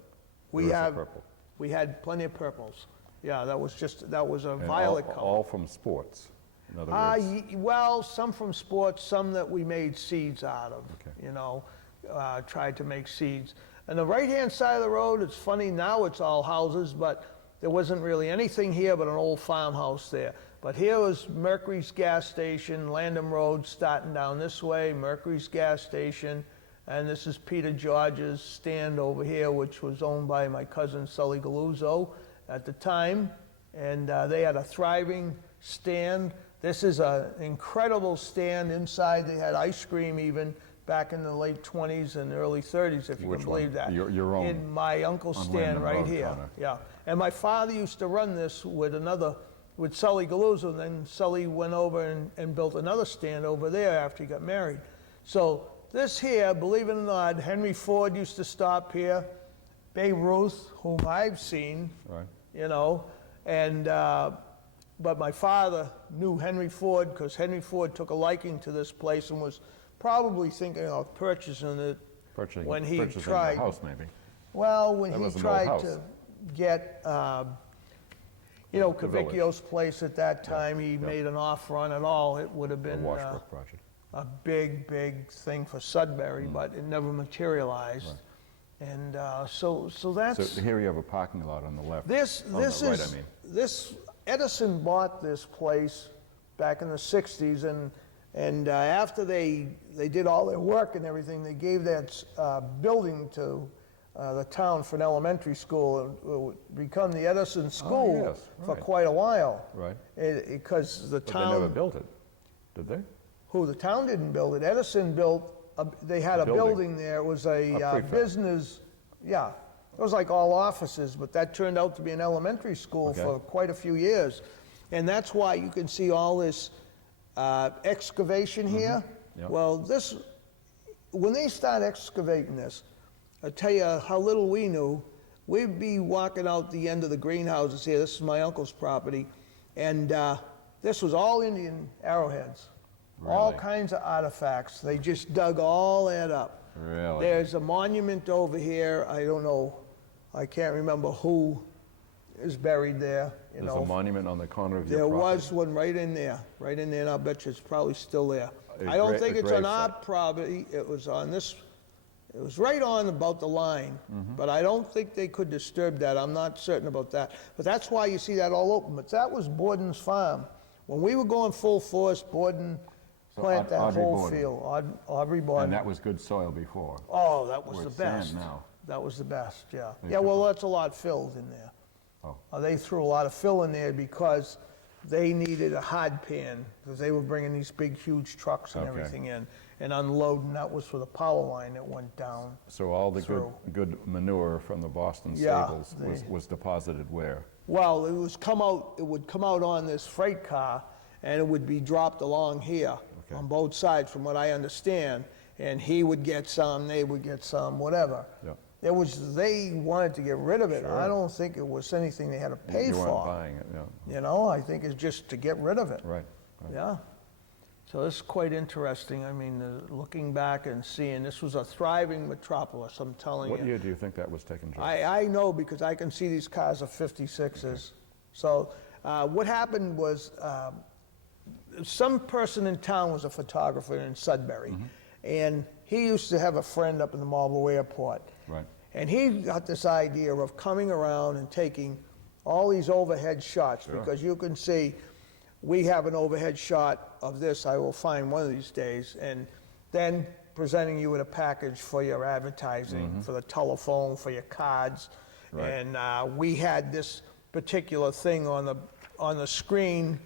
There is a purple. we had plenty of purples. Yeah, that was a And violet color. all from sports, in other words. Well, some from sports, some that we made seeds out of, Okay. tried to make seeds. And the right-hand side of the road, it's funny, now it's all houses, but there wasn't really anything here but an old farmhouse there. But here was Mercury's gas station, Landham Road starting down this way, Mercury's gas station, and this is Peter George's stand over here, which was owned by my cousin Sully Galuzzo at the time. And they had a thriving stand. This is an incredible stand. Inside they had ice cream even back in the late 20s and early 30s, if you Which can one? believe that. Your own? In my uncle's On stand Landham right Road here. corner. Yeah. And my father used to run this with Sully Galuzzo, and then Sully went over and built another stand over there after he got married. So this here, believe it or not, Henry Ford used to stop here, Babe Ruth, whom I've seen, Right. and but my father knew Henry Ford because Henry Ford took a liking to this place and was probably thinking of purchasing it when he Purchasing tried. the house, maybe. Well, when That he was an old tried house. to get, The village. Cavicchio's place at that Yeah, time, he yeah. made an offer on it all. It would have The been Washbrook project. a big thing for Sudbury, but it never materialized. And so that's. So here you have a parking lot on the left. This On the right, is, I mean. this, Edison bought this place back in the 60s, and And after they did all their work and everything, they gave that building to the town for an elementary school. It would become the Edison School yes, for right. quite a while. Right. Because the But town... they never built it, did they? Who, the town didn't build it. Edison built, they had a building. building there. It was a prefab. business, yeah. It was like all offices, but that turned out to be an elementary school Okay. for quite a few years. And that's why you can see all this excavation here. Yep. Well, this, when they start excavating this, I'll tell you how little we knew. We'd be walking out the end of the greenhouses here. This is my uncle's property. And this was all Indian arrowheads. All Really? kinds of artifacts. They just dug all that up. Really? There's a monument over here. I don't know. I can't remember who is buried there. You There's know, a monument on the corner of your there property. was one right in there, and I'll bet you it's probably still there. A I don't gra- think a it's on grave our site. property. It was on this. It was right on about the line, Mm-hmm. but I don't think they could disturb that. I'm not certain about that. But that's why you see that all open. But that was Borden's farm. When we were going full force, Borden So planted that Audrey whole Borden. field. Aubrey Borden. And that was good soil before. Oh, that was Where the it's sand best. now. That was the best, yeah. They Yeah, well, took- that's a lot filled in there. Oh. They threw a lot of fill in there because they needed a hard pan, because they were bringing these big, huge trucks and Okay. everything in and unloading. That was for the power line that went down. So all the Through. good manure from the Boston Yeah, stables they- was deposited where? Well, it would come out on this freight car, and it would be dropped along here Okay. on both sides, from what I understand. And he would get some, they would get some, whatever. Yeah. They wanted to get rid of it. Sure. I don't think it was anything they had to pay You weren't for. buying it, yeah. You know, I think it's just to get rid of it. Right. Right. Yeah. So this is quite interesting. I mean, looking back and seeing, this was a thriving metropolis, I'm telling What you. year do you think that was taken, Joe? I know because I can see these cars are 56s. So what happened was some person in town was a photographer in Sudbury, and he used to have a friend up in the Marlboro Airport. Right. And he got this idea of coming around and taking all these overhead shots, Sure. because you can see, we have an overhead shot of this, I will find one of these days, and then presenting you with a package for your advertising, for the telephone, for your cards. Right. And we had this particular thing on the screen.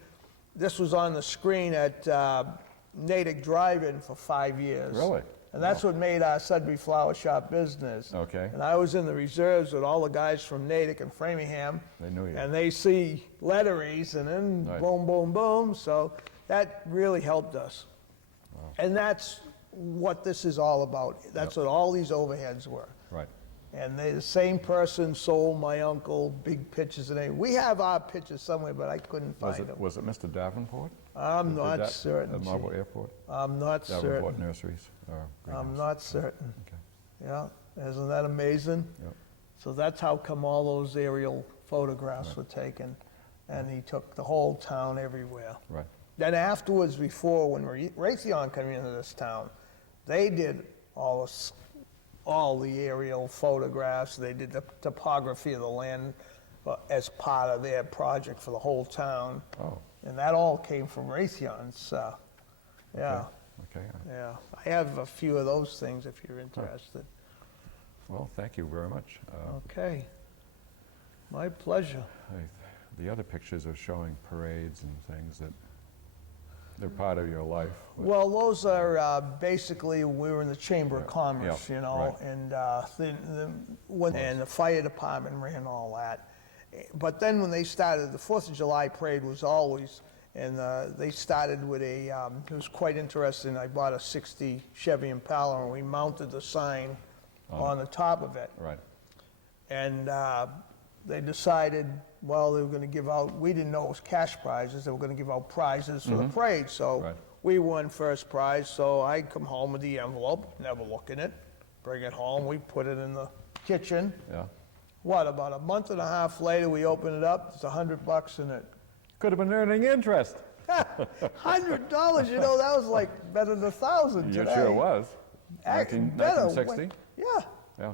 This was on the screen at Natick Drive-In for 5 years. Really? And that's what made our Sudbury Flower Shop business. Okay. And I was in the reserves with all the guys from Natick and Framingham. They knew you. And they see letteries, and then Right. boom, boom, boom. So that really helped us. And that's what this is all about. That's what all these overheads were. Right. And the same person sold my uncle big pictures and everything. We have our pictures somewhere, but I couldn't Was find it, them. was it Mr. Davenport? I'm Who did not that certain. At Marlboro Airport? I'm not Davenport certain. Nurseries? Or I'm greenhouse? not certain. Okay. Yeah, isn't that amazing? Yep. So that's how come all those aerial photographs were taken. And he took the whole town everywhere. Right. Then afterwards, before, when Raytheon came into this town, they did all the aerial photographs. They did the topography of the land as part of their project for the whole town. Oh, And that all came from Raytheon's, yeah, okay. yeah. I have a few of those things if you're interested. Well, thank you very much. Okay. My pleasure. The other pictures are showing parades and things that they're part of your life. Well, those are basically, we were in the Chamber of Yeah, Commerce, yeah, you know, right. and and the fire department ran all that. But then when they started, the 4th of July parade was always, and they started with it was quite interesting. I bought a 60 Chevy Impala, and we mounted the sign on the top of it. Right. And they decided, well, they were going to give out, we didn't know it was cash prizes, they were going to give out prizes for the parade. So Right. we won first prize, so I come home with the envelope, never look in it, bring it home, we put it in the kitchen. Yeah. What, about a month and a half later, we open it up, there's $100 in it. Could have been earning interest. $100, you know, that was like better than 1,000 You today. sure was. Better. 1960? Yeah. Yeah.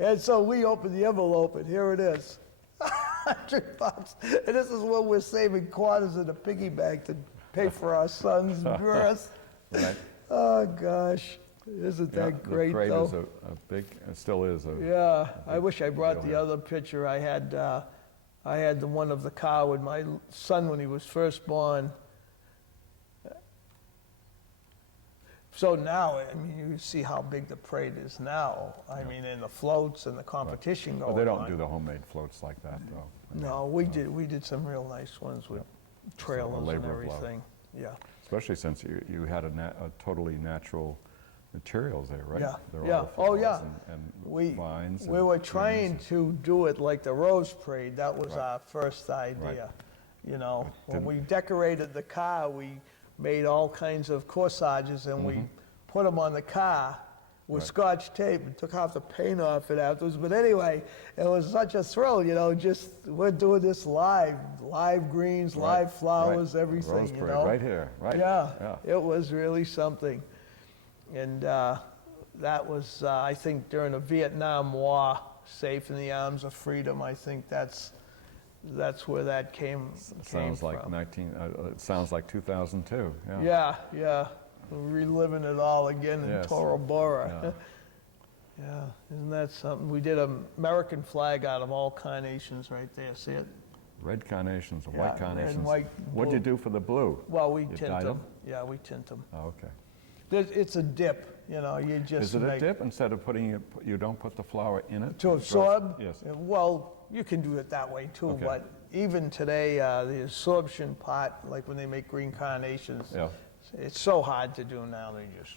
And so we opened the envelope, and here it is, $100. And this is what we're saving quarters in the piggy bank to pay for our son's birth. Right. Oh, gosh, isn't Yeah, that great, The parade though? is a big, it still is a. Yeah, I big wish I brought deal the here. other picture. I had the one of the car with my son when he was first born. So now, I mean, you see how big the parade is now. I mean, and the floats and the competition But going they don't on. do the homemade floats like that, though. I mean, No, we did some real nice ones with trailers and labor of love. everything. Yeah, Especially since you had a totally natural materials there, right? yeah, They're yeah. all Oh, yeah. flowers and We, vines. we and were trees trying and- to do it like the Rose Parade. That was Right. our first idea. You know, when didn't- we decorated the car, we made all kinds of corsages and we put them on the car with Right. Scotch tape and took half the paint off it afterwards. But anyway, it was such a thrill, you know, just we're doing this live greens, Right, live flowers, right. everything, Rose you parade, know. right here, right? Yeah, it was really something. And that was, I think, during the Vietnam War, Safe in the Arms of Freedom. I think that's where that came Sounds like from. it sounds like 2002, yeah. Yeah, yeah. We're reliving it all again in Yes. Tora Bora. Yeah. Yeah, isn't that something? We did an American flag out of all carnations right there. See it? Red carnations, Yeah, white red, carnations. white, What'd you blue. do for the blue? Well, we You tint dyed them. Yeah, we tint them. Oh, okay. It's a dip, you know, you just Is it a make- dip instead of you don't put the flour in it? To It goes- absorb? Yes. Well, you can do it that way too, Okay. but even today, the absorption part, like when they make green carnations, Yeah, it's so hard to do now, they just,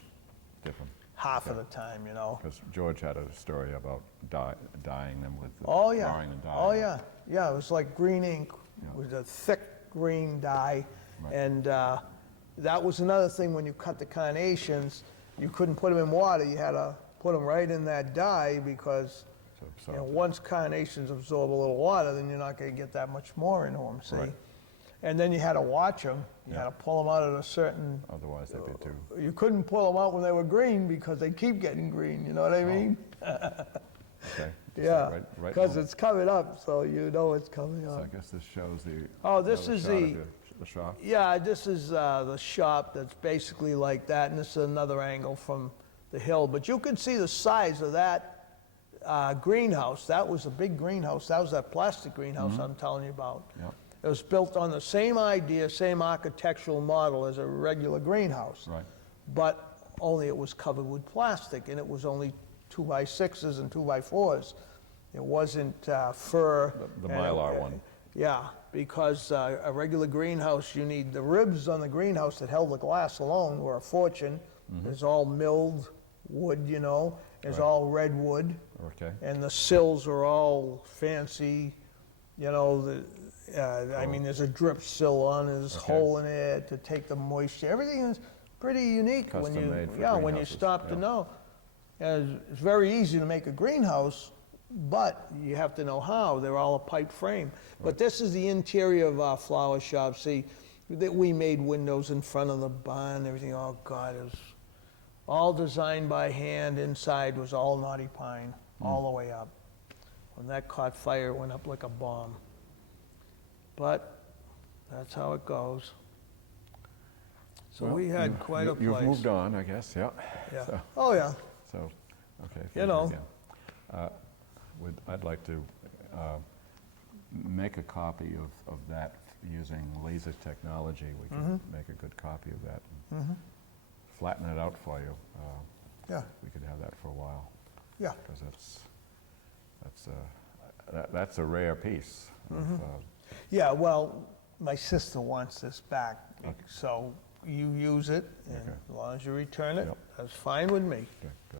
different. half of the time, you know? Because George had a story about dyeing them with the Oh, yeah. flouring and dyeing. Oh, yeah. Yeah, it was like green ink Yeah. with a thick green dye. Right. And that was another thing when you cut the carnations, you couldn't put them in water. You had to put them right in that dye because, So, you know, once carnations absorb a little water, then you're not going to get that much more into them, see? Right. And then you had to watch them. You Yeah. had to pull them out at a certain, otherwise they'd be too. you couldn't pull them out when they were green because they keep getting green, you know what I mean? Okay. So Yeah, right because now- it's coming up, so you know it's coming So I up. guess this shows the. Oh, this another is shot of the- the shop. Yeah, this is the shop that's basically like that, and this is another angle from the hill. But you can see the size of that greenhouse. That was a big greenhouse. That was that plastic greenhouse I'm telling you about. Yep. It was built on the same idea, same architectural model as a regular greenhouse. Right. But only it was covered with plastic, and it was only 2x6s and 2x4s. It wasn't fur. The and Mylar one. Yeah, because a regular greenhouse, you need the ribs on the greenhouse that held the glass alone were a fortune. It's all milled wood, you know. It's Right. all red wood, Okay. and the sills are all fancy. You know, I mean, there's a drip sill on. There's a Okay. hole in it to take the moisture. Everything is pretty unique when Custom you, made for when you greenhouses, stop to yeah. know. It's very easy to make a greenhouse, but you have to know how. They're all a pipe frame. But this is the interior of our flower shop. See, that we made windows in front of the barn, everything. Oh God, it was all designed by hand. Inside was all knotty pine, all the way up. When that caught fire, it went up like a bomb. But that's how it goes. So Well, we had quite a place. You've moved on, I guess, yeah. Yeah. So- Oh yeah. So, okay. You know. again. I'd like to make a copy of that using laser technology. We can make a good copy of that. And flatten it out for you. Yeah. We could have that for a while. Yeah. Because that's a rare piece. Yeah, well, my sister wants this back, Okay. so you use it, and Okay. as long as you return it, Yep. that's fine with me. Good, good.